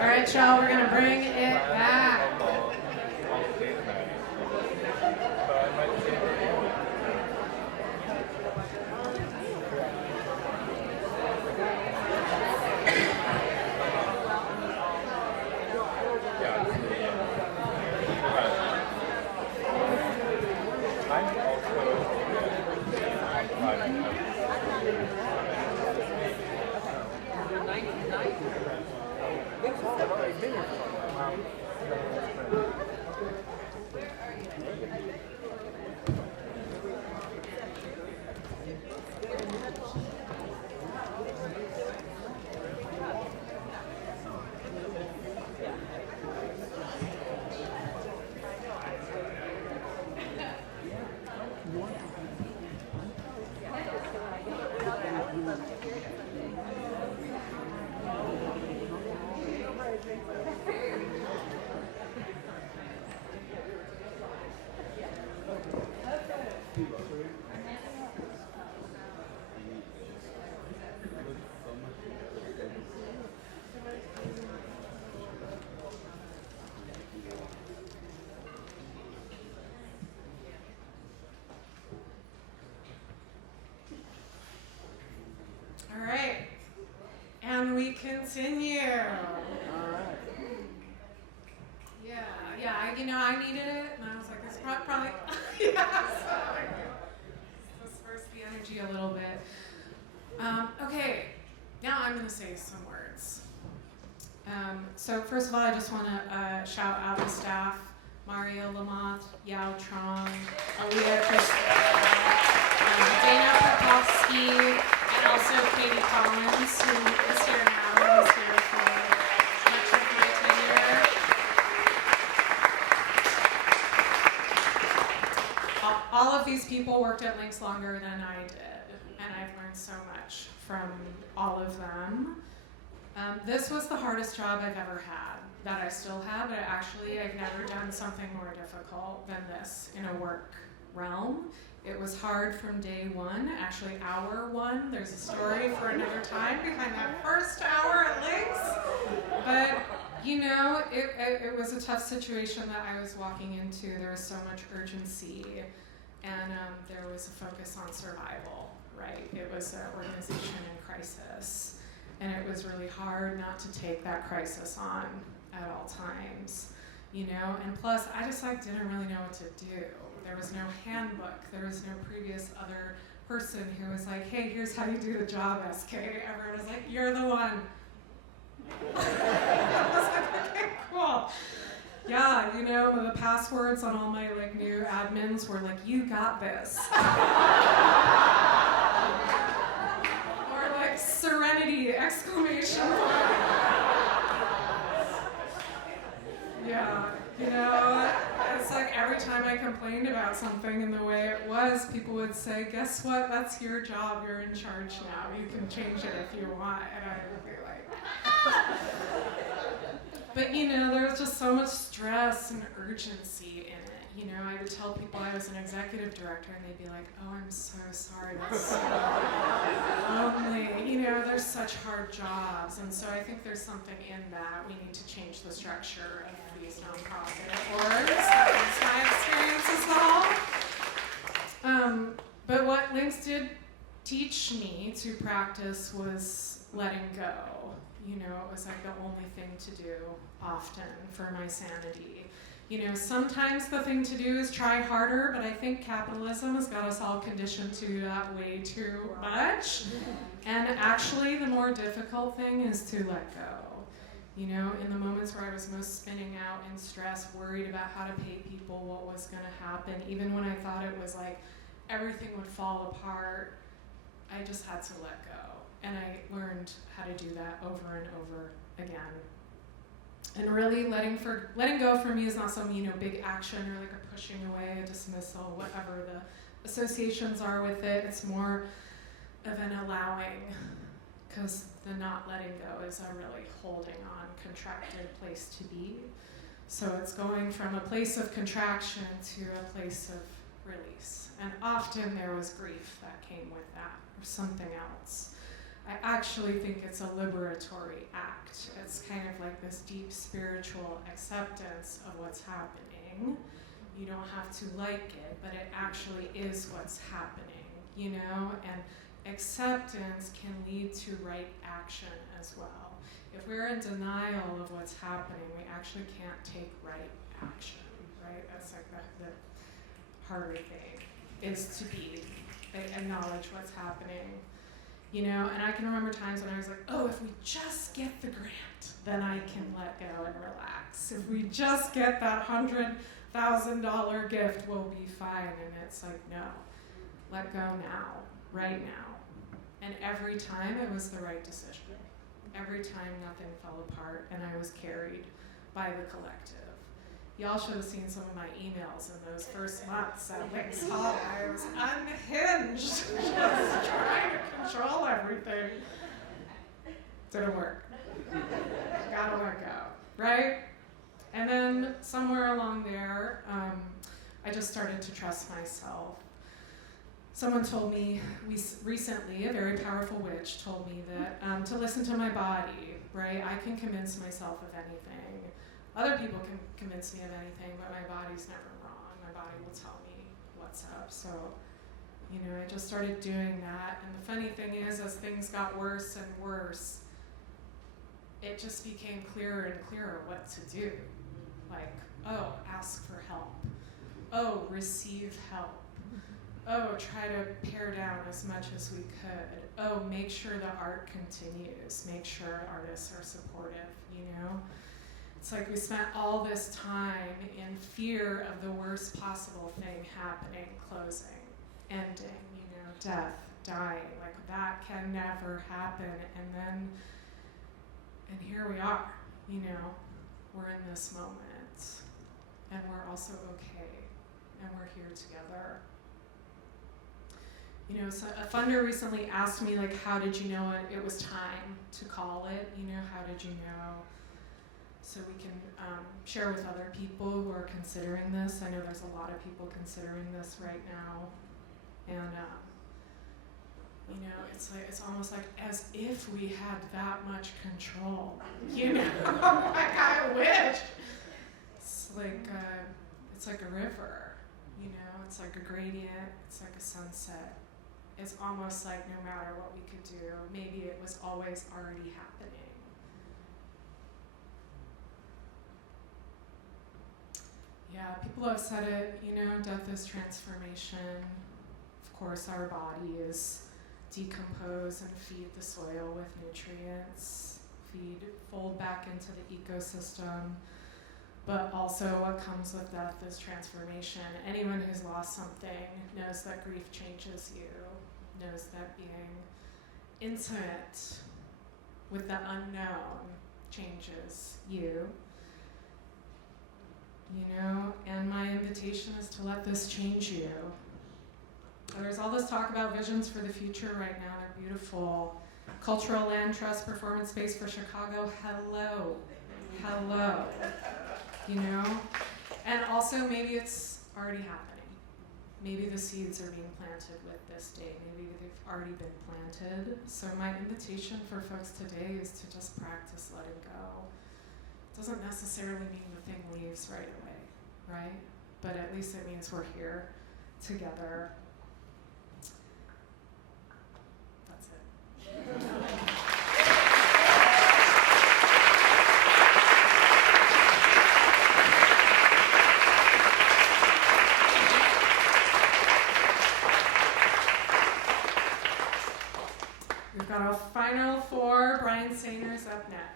All right, y'all, we're gonna bring it back. continue. All right. Yeah, I needed it, and I was like, it's probably, disperse the energy a little bit. Okay, now I'm gonna say some words. So first of all, I just wanna shout out the staff, Mario Lamont, Yao Trong, Aaliyah Dana Popowski, and also Katie Collins, who is here now, and is here for much of my tenure. All of these people worked at Lynx longer than I did, and I've learned so much from all of them. This was the hardest job I've ever had, that I still have, but actually I've never done something more difficult than this in a work realm. It was hard from day one, actually hour one. There's a story for another time behind that first hour at Lynx. But it was a tough situation that I was walking into. There was so much urgency, and there was a focus on survival, right? It was an organization in crisis, and it was really hard not to take that crisis on at all times, and plus I just didn't really know what to do. There was no handbook, there was no previous other person who was like, hey, here's how you do the job, SK. Everyone was like, you're the one. I was like, okay, cool. Yeah, the passwords on all my new admins were like, you got this. Or serenity, exclamation point. Yeah, it's every time I complained about something in the way it was, people would say, guess what, that's your job, you're in charge now, you can change it if you want, and I would be like, but there was just so much stress and urgency in it. I would tell people I was an executive director, and they'd be like, oh, I'm so sorry, that's so lonely. There's such hard jobs, and so I think there's something in that. We need to change the structure of these nonprofit orgs. That was my experience as well. But what Lynx did teach me to practice was letting go. It was the only thing to do often for my sanity. Sometimes the thing to do is try harder, but I think capitalism has got us all conditioned to do that way too much. And actually, the more difficult thing is to let go. In the moments where I was most spinning out in stress, worried about how to pay people, what was going to happen, even when I thought it was everything would fall apart, I just had to let go. And I learned how to do that over and over again. And really letting go for me is not some, big action or a pushing away, a dismissal, whatever the associations are with it. It's more of an allowing, because the not letting go is a really holding on, contracted place to be. So it's going from a place of contraction to a place of release. And often there was grief that came with that, or something else. I actually think it's a liberatory act. It's kind of this deep spiritual acceptance of what's happening. You don't have to like it, but it actually is what's happening, and acceptance can lead to right action as well. If we're in denial of what's happening, we actually can't take right action, right? That's the harder thing, is to acknowledge what's happening. And I can remember times when I was like, oh, if we just get the grant, then I can let go and relax. If we just get that $100,000 gift, we'll be fine. And it's no, let go now, right now. And every time it was the right decision. Every time nothing fell apart, and I was carried by the collective. Y'all should have seen some of my emails in those first months at Lynx Hall. I was unhinged, just trying to control everything. Didn't work. Gotta let go, right? And then somewhere along there, I just started to trust myself. Someone told me recently, a very powerful witch told me that to listen to my body, right? I can convince myself of anything. Other people can convince me of anything, but my body's never wrong. My body will tell me what's up. So, I just started doing that. And the funny thing is, as things got worse and worse, it just became clearer and clearer what to do. Like, oh, ask for help. Oh, receive help. Oh, try to pare down as much as we could. Oh, make sure the art continues. Make sure artists are supportive, you know? It's like we spent all this time in fear of the worst possible thing happening, closing, ending, you know, death, dying. Like, that can never happen. And here we are, you know? We're in this moment. And we're also okay. And we're here together. You know, so a funder recently asked me, like, how did you know it was time to call it? You know, how did you know? So we can share with other people who are considering this. I know there's a lot of people considering this right now. And, you know, it's almost like as if we had that much control. You know, like, I wish. It's like a river, you know, it's like a gradient, it's like a sunset. It's almost like no matter what we could do, maybe it was always already happening. Yeah, people have said it, you know, death is transformation. Of course, our bodies decompose and feed the soil with nutrients, fold back into the ecosystem. But also what comes with death is transformation. Anyone who's lost something knows that grief changes you, knows that being intimate with the unknown changes you. You know, and my invitation is to let this change you. There's all this talk about visions for the future right now. They're beautiful. Cultural Land Trust Performance Space for Chicago. Hello. Hello. You know? And also maybe it's already happening. Maybe the seeds are being planted with this day. Maybe they've already been planted. So my invitation for folks today is to just practice letting go. It doesn't necessarily mean the thing leaves right away, right? But at least it means we're here together. That's it. We've got our final four. Brian Saner's up next.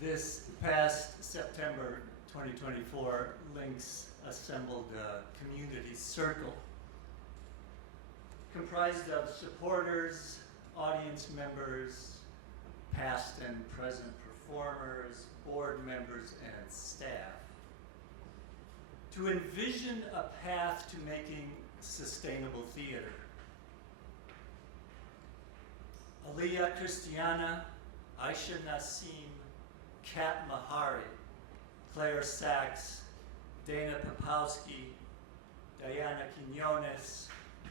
This past September 2024, Lynx assembled a community circle comprised of supporters, audience members, past and present performers, board members, and staff to envision a path to making sustainable theater. Aliyah Christiana, Aisha Nassim, Kat Mahari, Claire Sachs, Dana Popowski, Diana Quinones,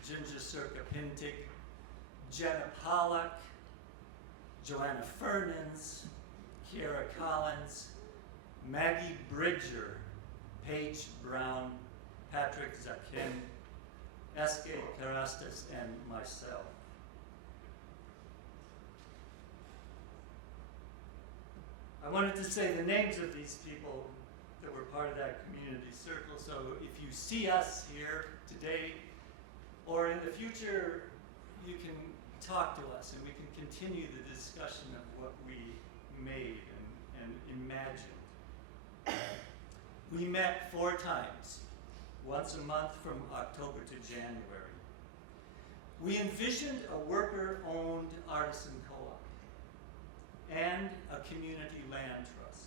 Ginger Circa-Pintic, Jenna Pollack, Joanna Fernans, Kiera Collins, Maggie Bridger, Paige Brown, Patrick Zakin, S.K. Karastas, and myself. I wanted to say the names of these people that were part of that community circle, so if you see us here today or in the future, you can talk to us and we can continue the discussion of what we made and imagined. We met 4 times, once a month from October to January. We envisioned a worker-owned artisan co-op and a community land trust.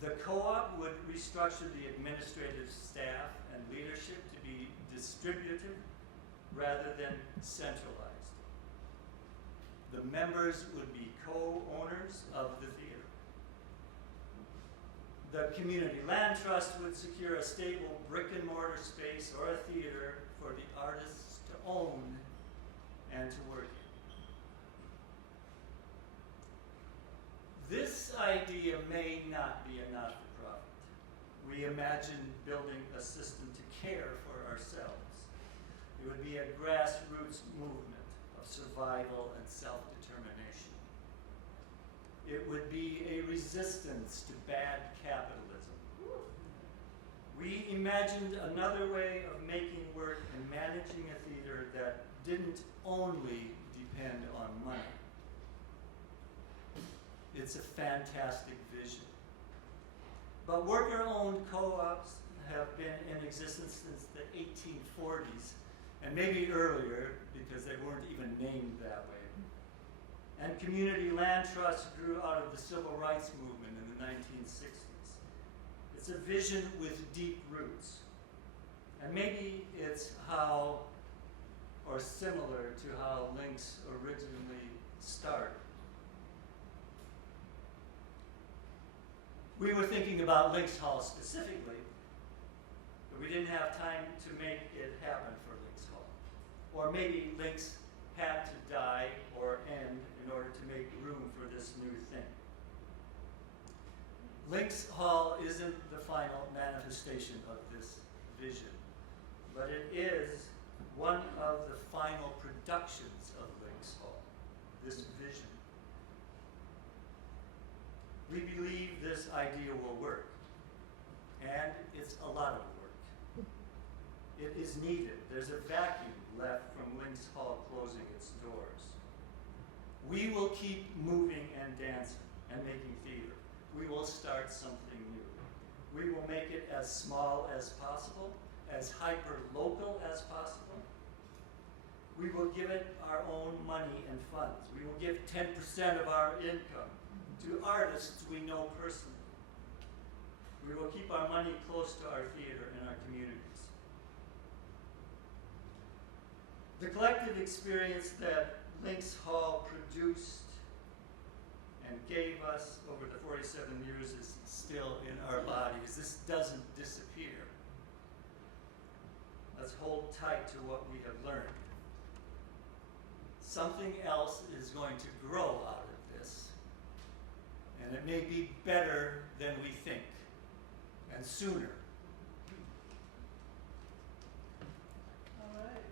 The co-op would restructure the administrative staff and leadership to be distributed rather than centralized. The members would be co-owners of the theater. The community land trust would secure a stable brick and mortar space or a theater for the artists to own and to work imagine building a system to care for ourselves. It would be a grassroots movement of survival and self-determination. It would be a resistance to bad capitalism. We imagined another way of making work and managing a theater that didn't only depend on money. It's a fantastic vision. But worker-owned co-ops have been in existence since the 1840s, and maybe earlier, because they weren't even named that way. And community land trusts grew out of the civil rights movement in the 1960s. It's a vision with deep roots. And maybe it's how, or similar to how Links originally started. We were thinking about Links Hall specifically, but we didn't have time to make it happen for Links Hall. Or maybe Links had to die or end in order to make room for this new thing. Links Hall isn't the final manifestation of this vision, but it is one of the final productions of Links Hall, this vision. We believe this idea will work, and it's a lot of work. It is needed. There's a vacuum left from Links Hall closing its doors. We will keep moving and dancing and making theater. We will start something new. We will make it as small as possible, as hyper-local as possible. We will give it our own money and funds. We will give 10% of our income to artists we know personally. We will keep our money close to our theater and our communities. The collective experience that Links Hall produced and gave us over the 47 years is still in our bodies. This doesn't disappear. Let's hold tight to what we have learned. Something else is going to grow out of this, and it may be better than we think, and sooner. All right.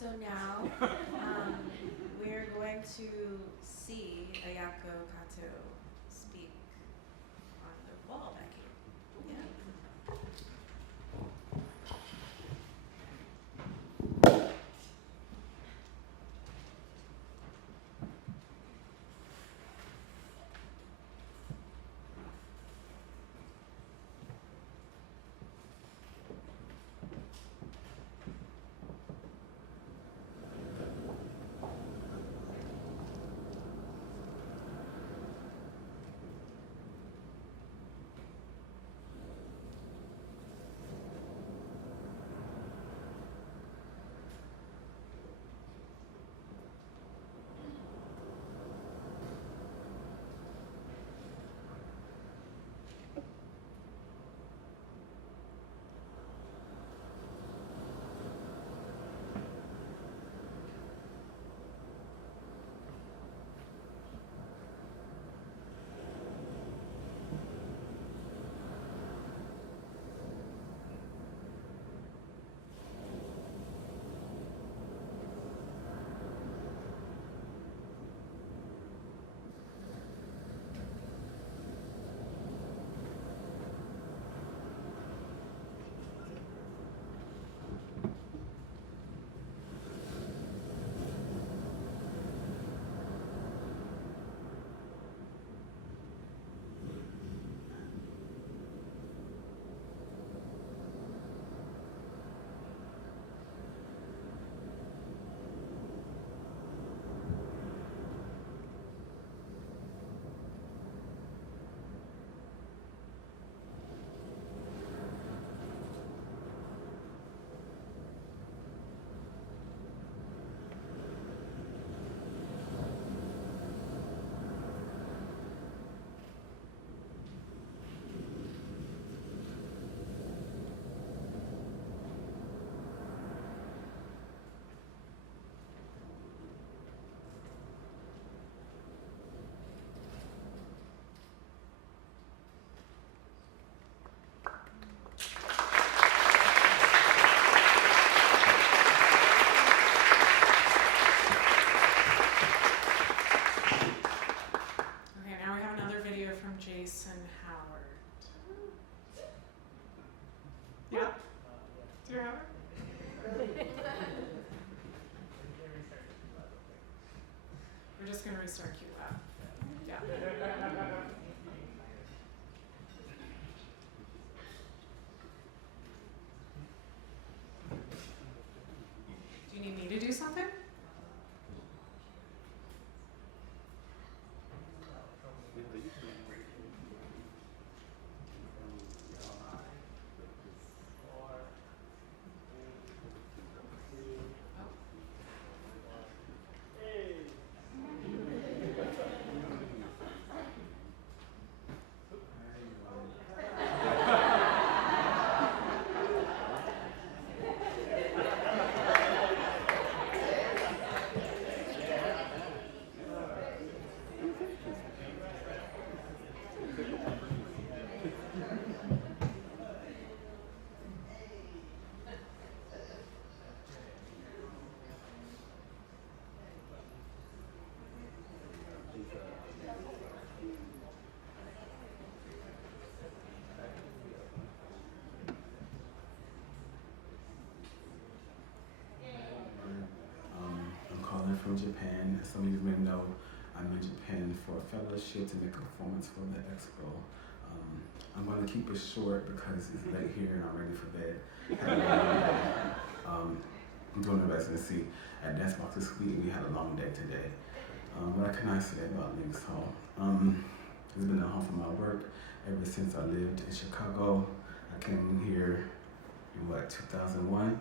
So now we're going to see Ayako Kato speak on the wall back here. Yeah. We're just going to restart Q Lab. Yeah. Do you need me to do something? I'm calling from Japan. As some of you may know, I'm in Japan for a fellowship to make a performance for the expo. I'm going to keep it short because it's late here and I'm ready for bed. I'm doing a residency at Dance Box this week. We had a long day today. What can I say about Links Hall? It's been a home for my work ever since I lived in Chicago. I came here in 2001,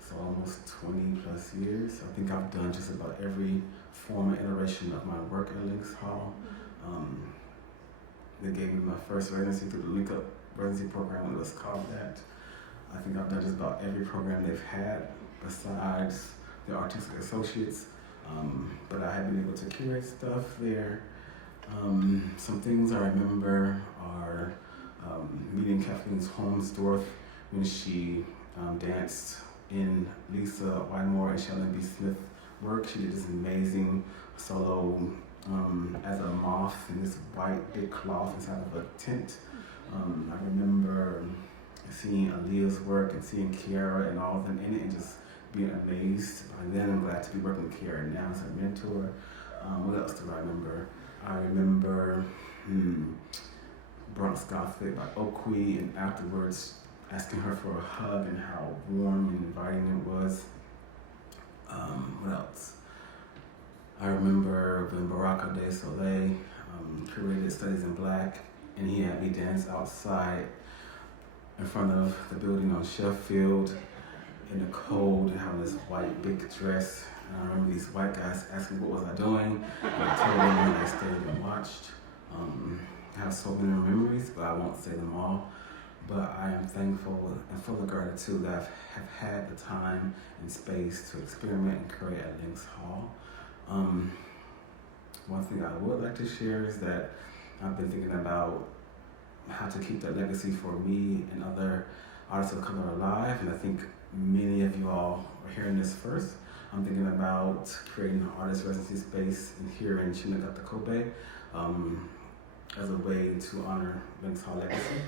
so almost 20 plus years. I think I've done just about every form and iteration of my work at Links Hall. They gave me my first residency through the Link Up residency program. It was called that. I think I've done just about every program they've had besides the artistic associates. But I have been able to curate stuff there. Some things I remember are meeting Kathleen Holmesdorf when she danced in Lisa Whitemore and Shannon B. Smith work. She did this amazing solo as a moth in this white big cloth inside of a tent. I remember seeing Aaliyah's work and seeing Kiara and all of them in it and just being amazed by them. I'm glad to be working with Kiara now as a mentor. What else do I remember? I remember Bronx Gothic by Oakley, and afterwards asking her for a hug and how warm and inviting it was. What else? I remember when Baraka De Soleil curated Studies in Black, and he had me dance outside in front of the building on Sheffield in the cold and having this white big dress. And I remember these white guys asking me what was I doing, and I told them and I stayed and watched. I have so many memories, but I won't say them all. But I am thankful and full of gratitude that I have had the time and space to experiment and create at Links Hall. One thing I would like to share is that I've been thinking about how to keep that legacy for me and other artists of color alive, and I think many of you all are hearing this first. I'm thinking about creating an artist residency space here in Shinagata, Kobe, as a way to honor Links Hall legacy.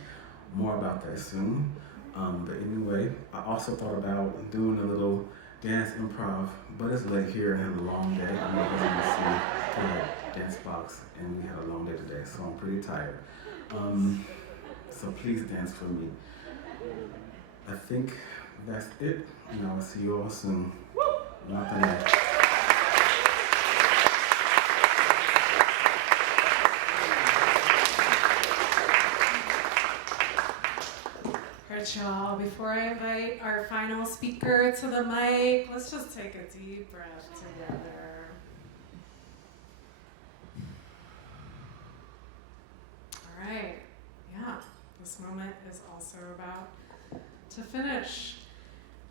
More about that soon. But anyway, I also thought about doing a little dance improv, but it's late here and had a long day. I'm not going to see the dance box, and we had a long day today, so I'm pretty tired. So please dance for me. I think that's it, and I will see you all soon. Nothing else. Alright, y'all, before I invite our final speaker to the mic, let's just take a deep breath together. Alright, yeah, this moment is also about to finish.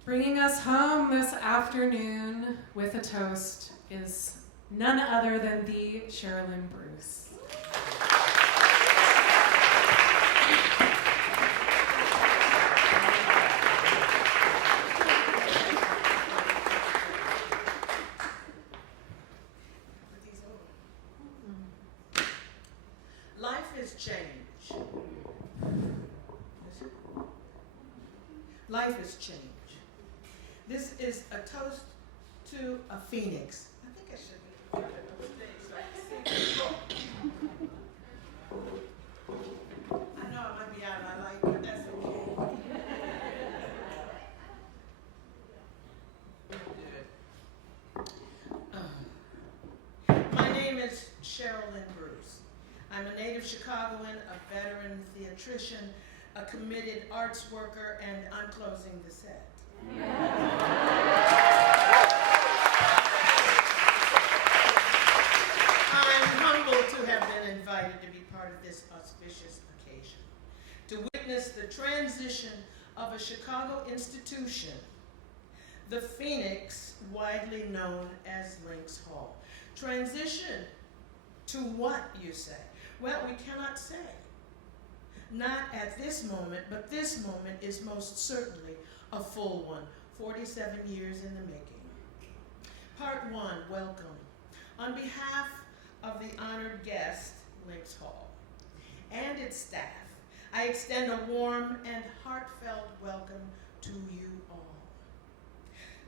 Bringing us home this afternoon with a toast is none other than the Sherilyn Bruce. Life is change. Life is change. This is a toast to a phoenix. I think I should be on the stage so I can see. I know I might be out of my light, but that's okay. My name is Cheryl Lynn Bruce. I'm a native Chicagoan, a veteran theatrician, a committed arts worker, and I'm closing the set. I'm humbled to have been invited to be part of this auspicious occasion, to witness the transition of a Chicago institution, the Phoenix, widely known as Lynx Hall. Transition to what, you say? Well, we cannot say. Not at this moment, but this moment is most certainly a full one, 47 years in the making. Part one, welcome. On behalf of the honored guest, Lynx Hall, and its staff, I extend a warm and heartfelt welcome to you all.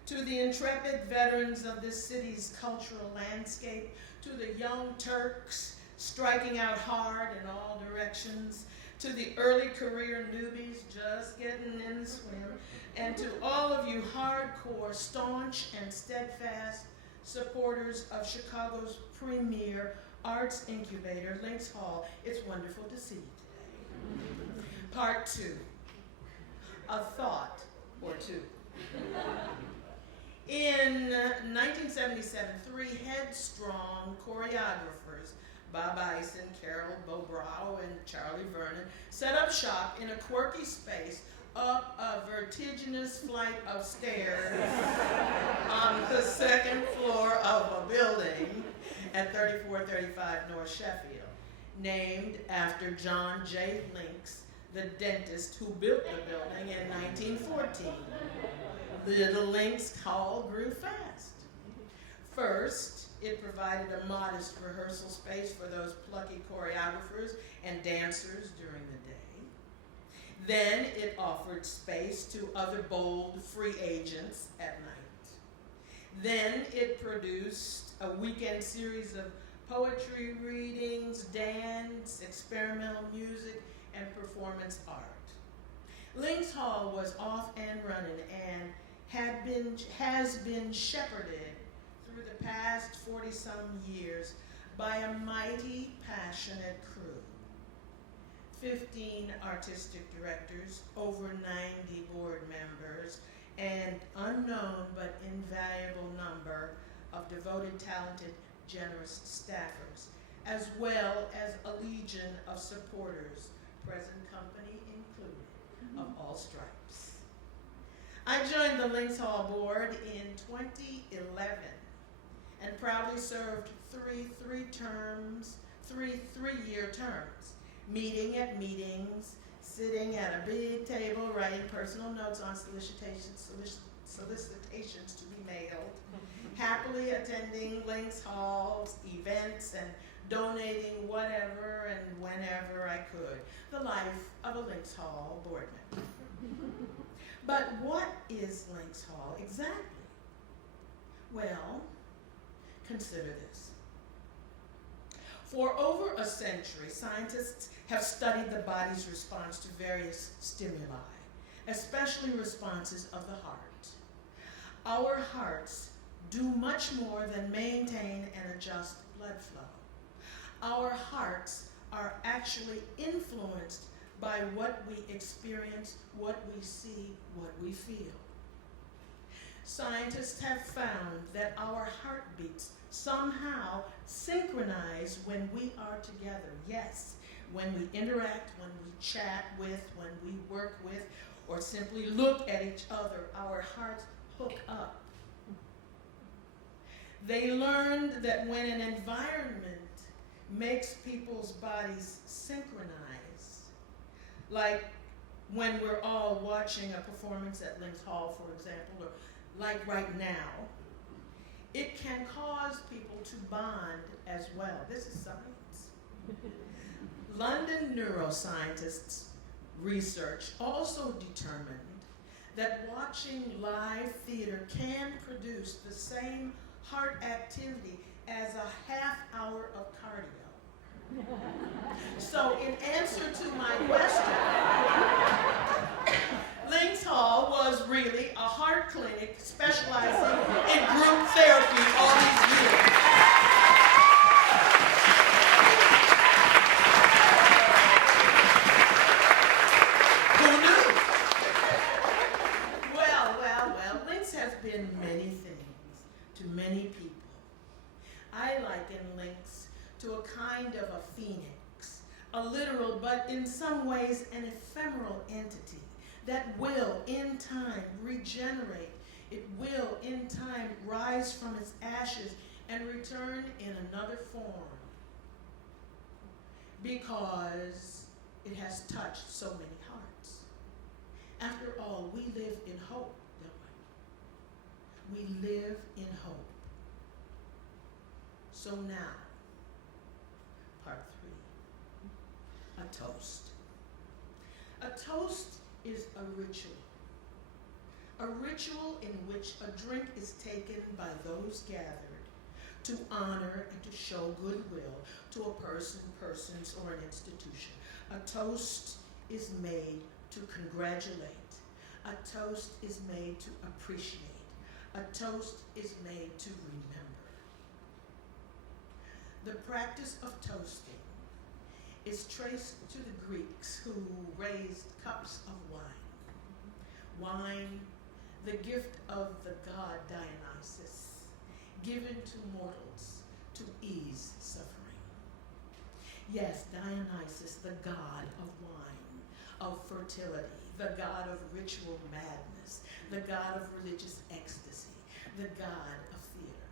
To the intrepid veterans of this city's cultural landscape, to the young Turks striking out hard in all directions, to the early career newbies just getting in the swim, and to all of you hardcore, staunch, and steadfast supporters of Chicago's premier arts incubator, Lynx Hall, it's wonderful to see you today. Part two, a thought or two. In 1977, three headstrong choreographers, Bob Eisen, Carol Bobrow, and Charlie Vernon, set up shop in a quirky space up a vertiginous flight of stairs on the second floor of a building at 3435 North Sheffield, named after John J. Lynx, the dentist who built the building in 1914. Little Lynx Hall grew fast. First, it provided a modest rehearsal space for those plucky choreographers and dancers during the day. Then it offered space to other bold free agents at night. Then it produced a weekend series of poetry readings, dance, experimental music, and performance art. Lynx Hall was off and running and has been shepherded through the past 40-some years by a mighty, passionate crew. 15 artistic directors, over 90 board members, and unknown but invaluable number of devoted, talented, generous staffers, as well as a legion of supporters, present company included, of all stripes. I joined the Lynx Hall board in 2011 and proudly served three three-year terms, meeting at meetings, sitting at a big table, writing personal notes on solicitations to be mailed, happily attending Lynx Hall's events and donating whatever and whenever I could. The life of a Lynx Hall board member. But what is Lynx Hall exactly? Well, consider this. For over a century, scientists have studied the body's response to various stimuli, especially responses of the heart. Our hearts do much more than maintain and adjust blood flow. Our hearts are actually influenced by what we experience, what we see, what we feel. Scientists have found that our heartbeats somehow synchronize when we are together. Yes, when we interact, when we chat with, when we work with, or simply look at each other, our hearts hook up. They learned that when an environment makes people's bodies synchronize, like when we're all watching a performance at Lynx Hall, for example, or like right now, it can cause people to bond as well. This is science. London neuroscientists' research also determined that watching live theater can produce the same heart activity as a half hour of cardio. So in answer to my question, Lynx Hall was really a heart clinic specializing in group therapy all these years. Who knew? Well, Lynx has been many things to many people. I liken Lynx to a kind of a phoenix, a literal but in some ways an ephemeral entity that will in time regenerate. It will in time rise from its ashes and return in another form because it has touched so many hearts. After all, we live in hope, don't we? We live in hope. So now, part 3, a toast. A toast is a ritual in which a drink is taken by those gathered to honor and to show goodwill to a person, persons, or an institution. A toast is made to congratulate. A toast is made to appreciate. A toast is made to remember. The practice of toasting is traced to the Greeks who raised cups of wine. Wine, the gift of the god Dionysus, given to mortals to ease suffering. Yes, Dionysus, the god of wine, of fertility, the god of ritual madness, the god of religious ecstasy, the god of theater.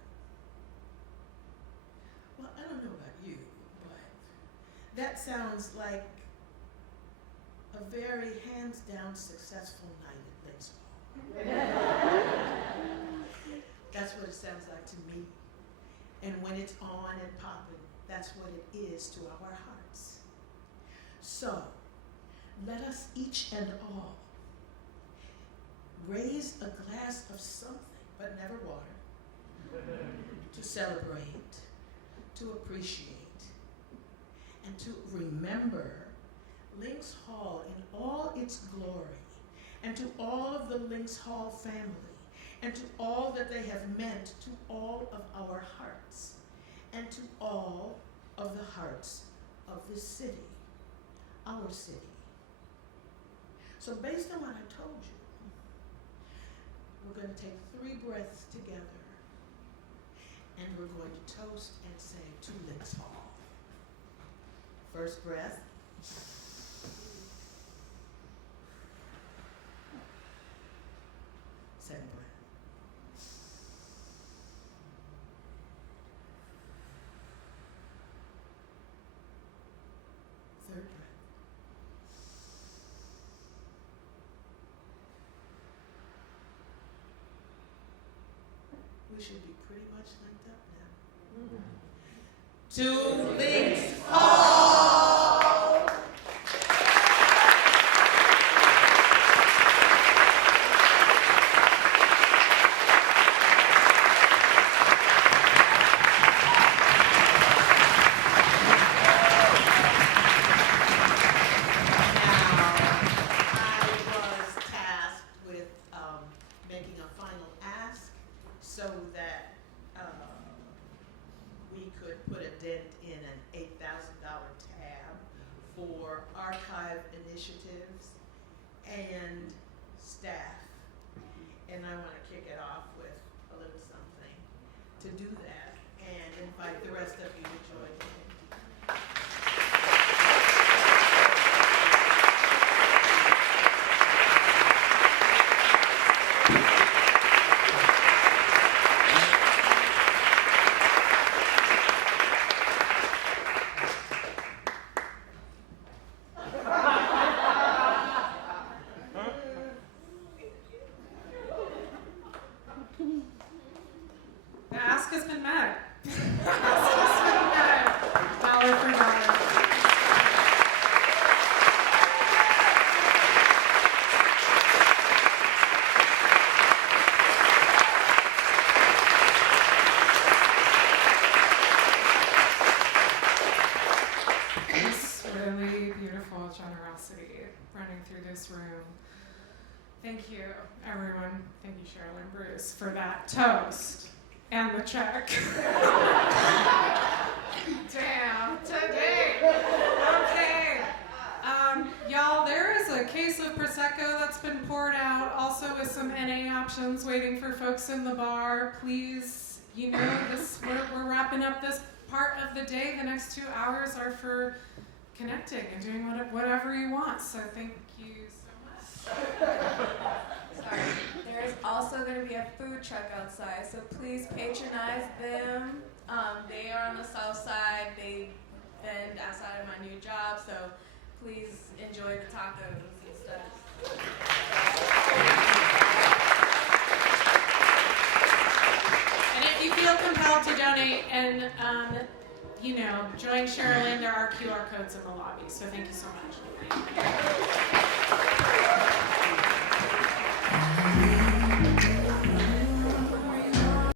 Well, I don't know about you, but that sounds like a very hands-down successful night at Lynx Hall. That's what it sounds like to me. And when it's on and popping, that's what it is to our hearts. So, let us each and all raise a glass of something, but never water, to celebrate, to appreciate, and to remember Lynx Hall in all its glory, and to all of the Lynx Hall family, and to all that they have meant to all of our hearts, and to all of the hearts of this city, our city. So based on what I told you, we're going to take 3 breaths together, and we're going to toast and say to Lynx Hall. First breath. Second breath. Third breath. We should be pretty much linked up now. To Lynx Hall! And staff. And I want to kick it off with a little something to do that and invite the rest of you to join me. The ask has been met. The ask has been met. Dollar for dollar. Thank you, everyone. Thank you, Cheryl and Bruce, for that toast and the check. Damn, today. Okay. Y'all, there is a case of Prosecco that's been poured out, also with some NA options waiting for folks in the bar. Please, you know, we're wrapping up this part of the day. The next 2 hours are for connecting and doing whatever you want. So thank you so much. Sorry. There's also going to be a food truck outside, so please patronize them. They are on the south side. They vend outside of my new job, so please enjoy the tacos and stuff. And if you feel compelled to donate and, join Sherilyn, there are QR codes in the lobby. So thank you so much.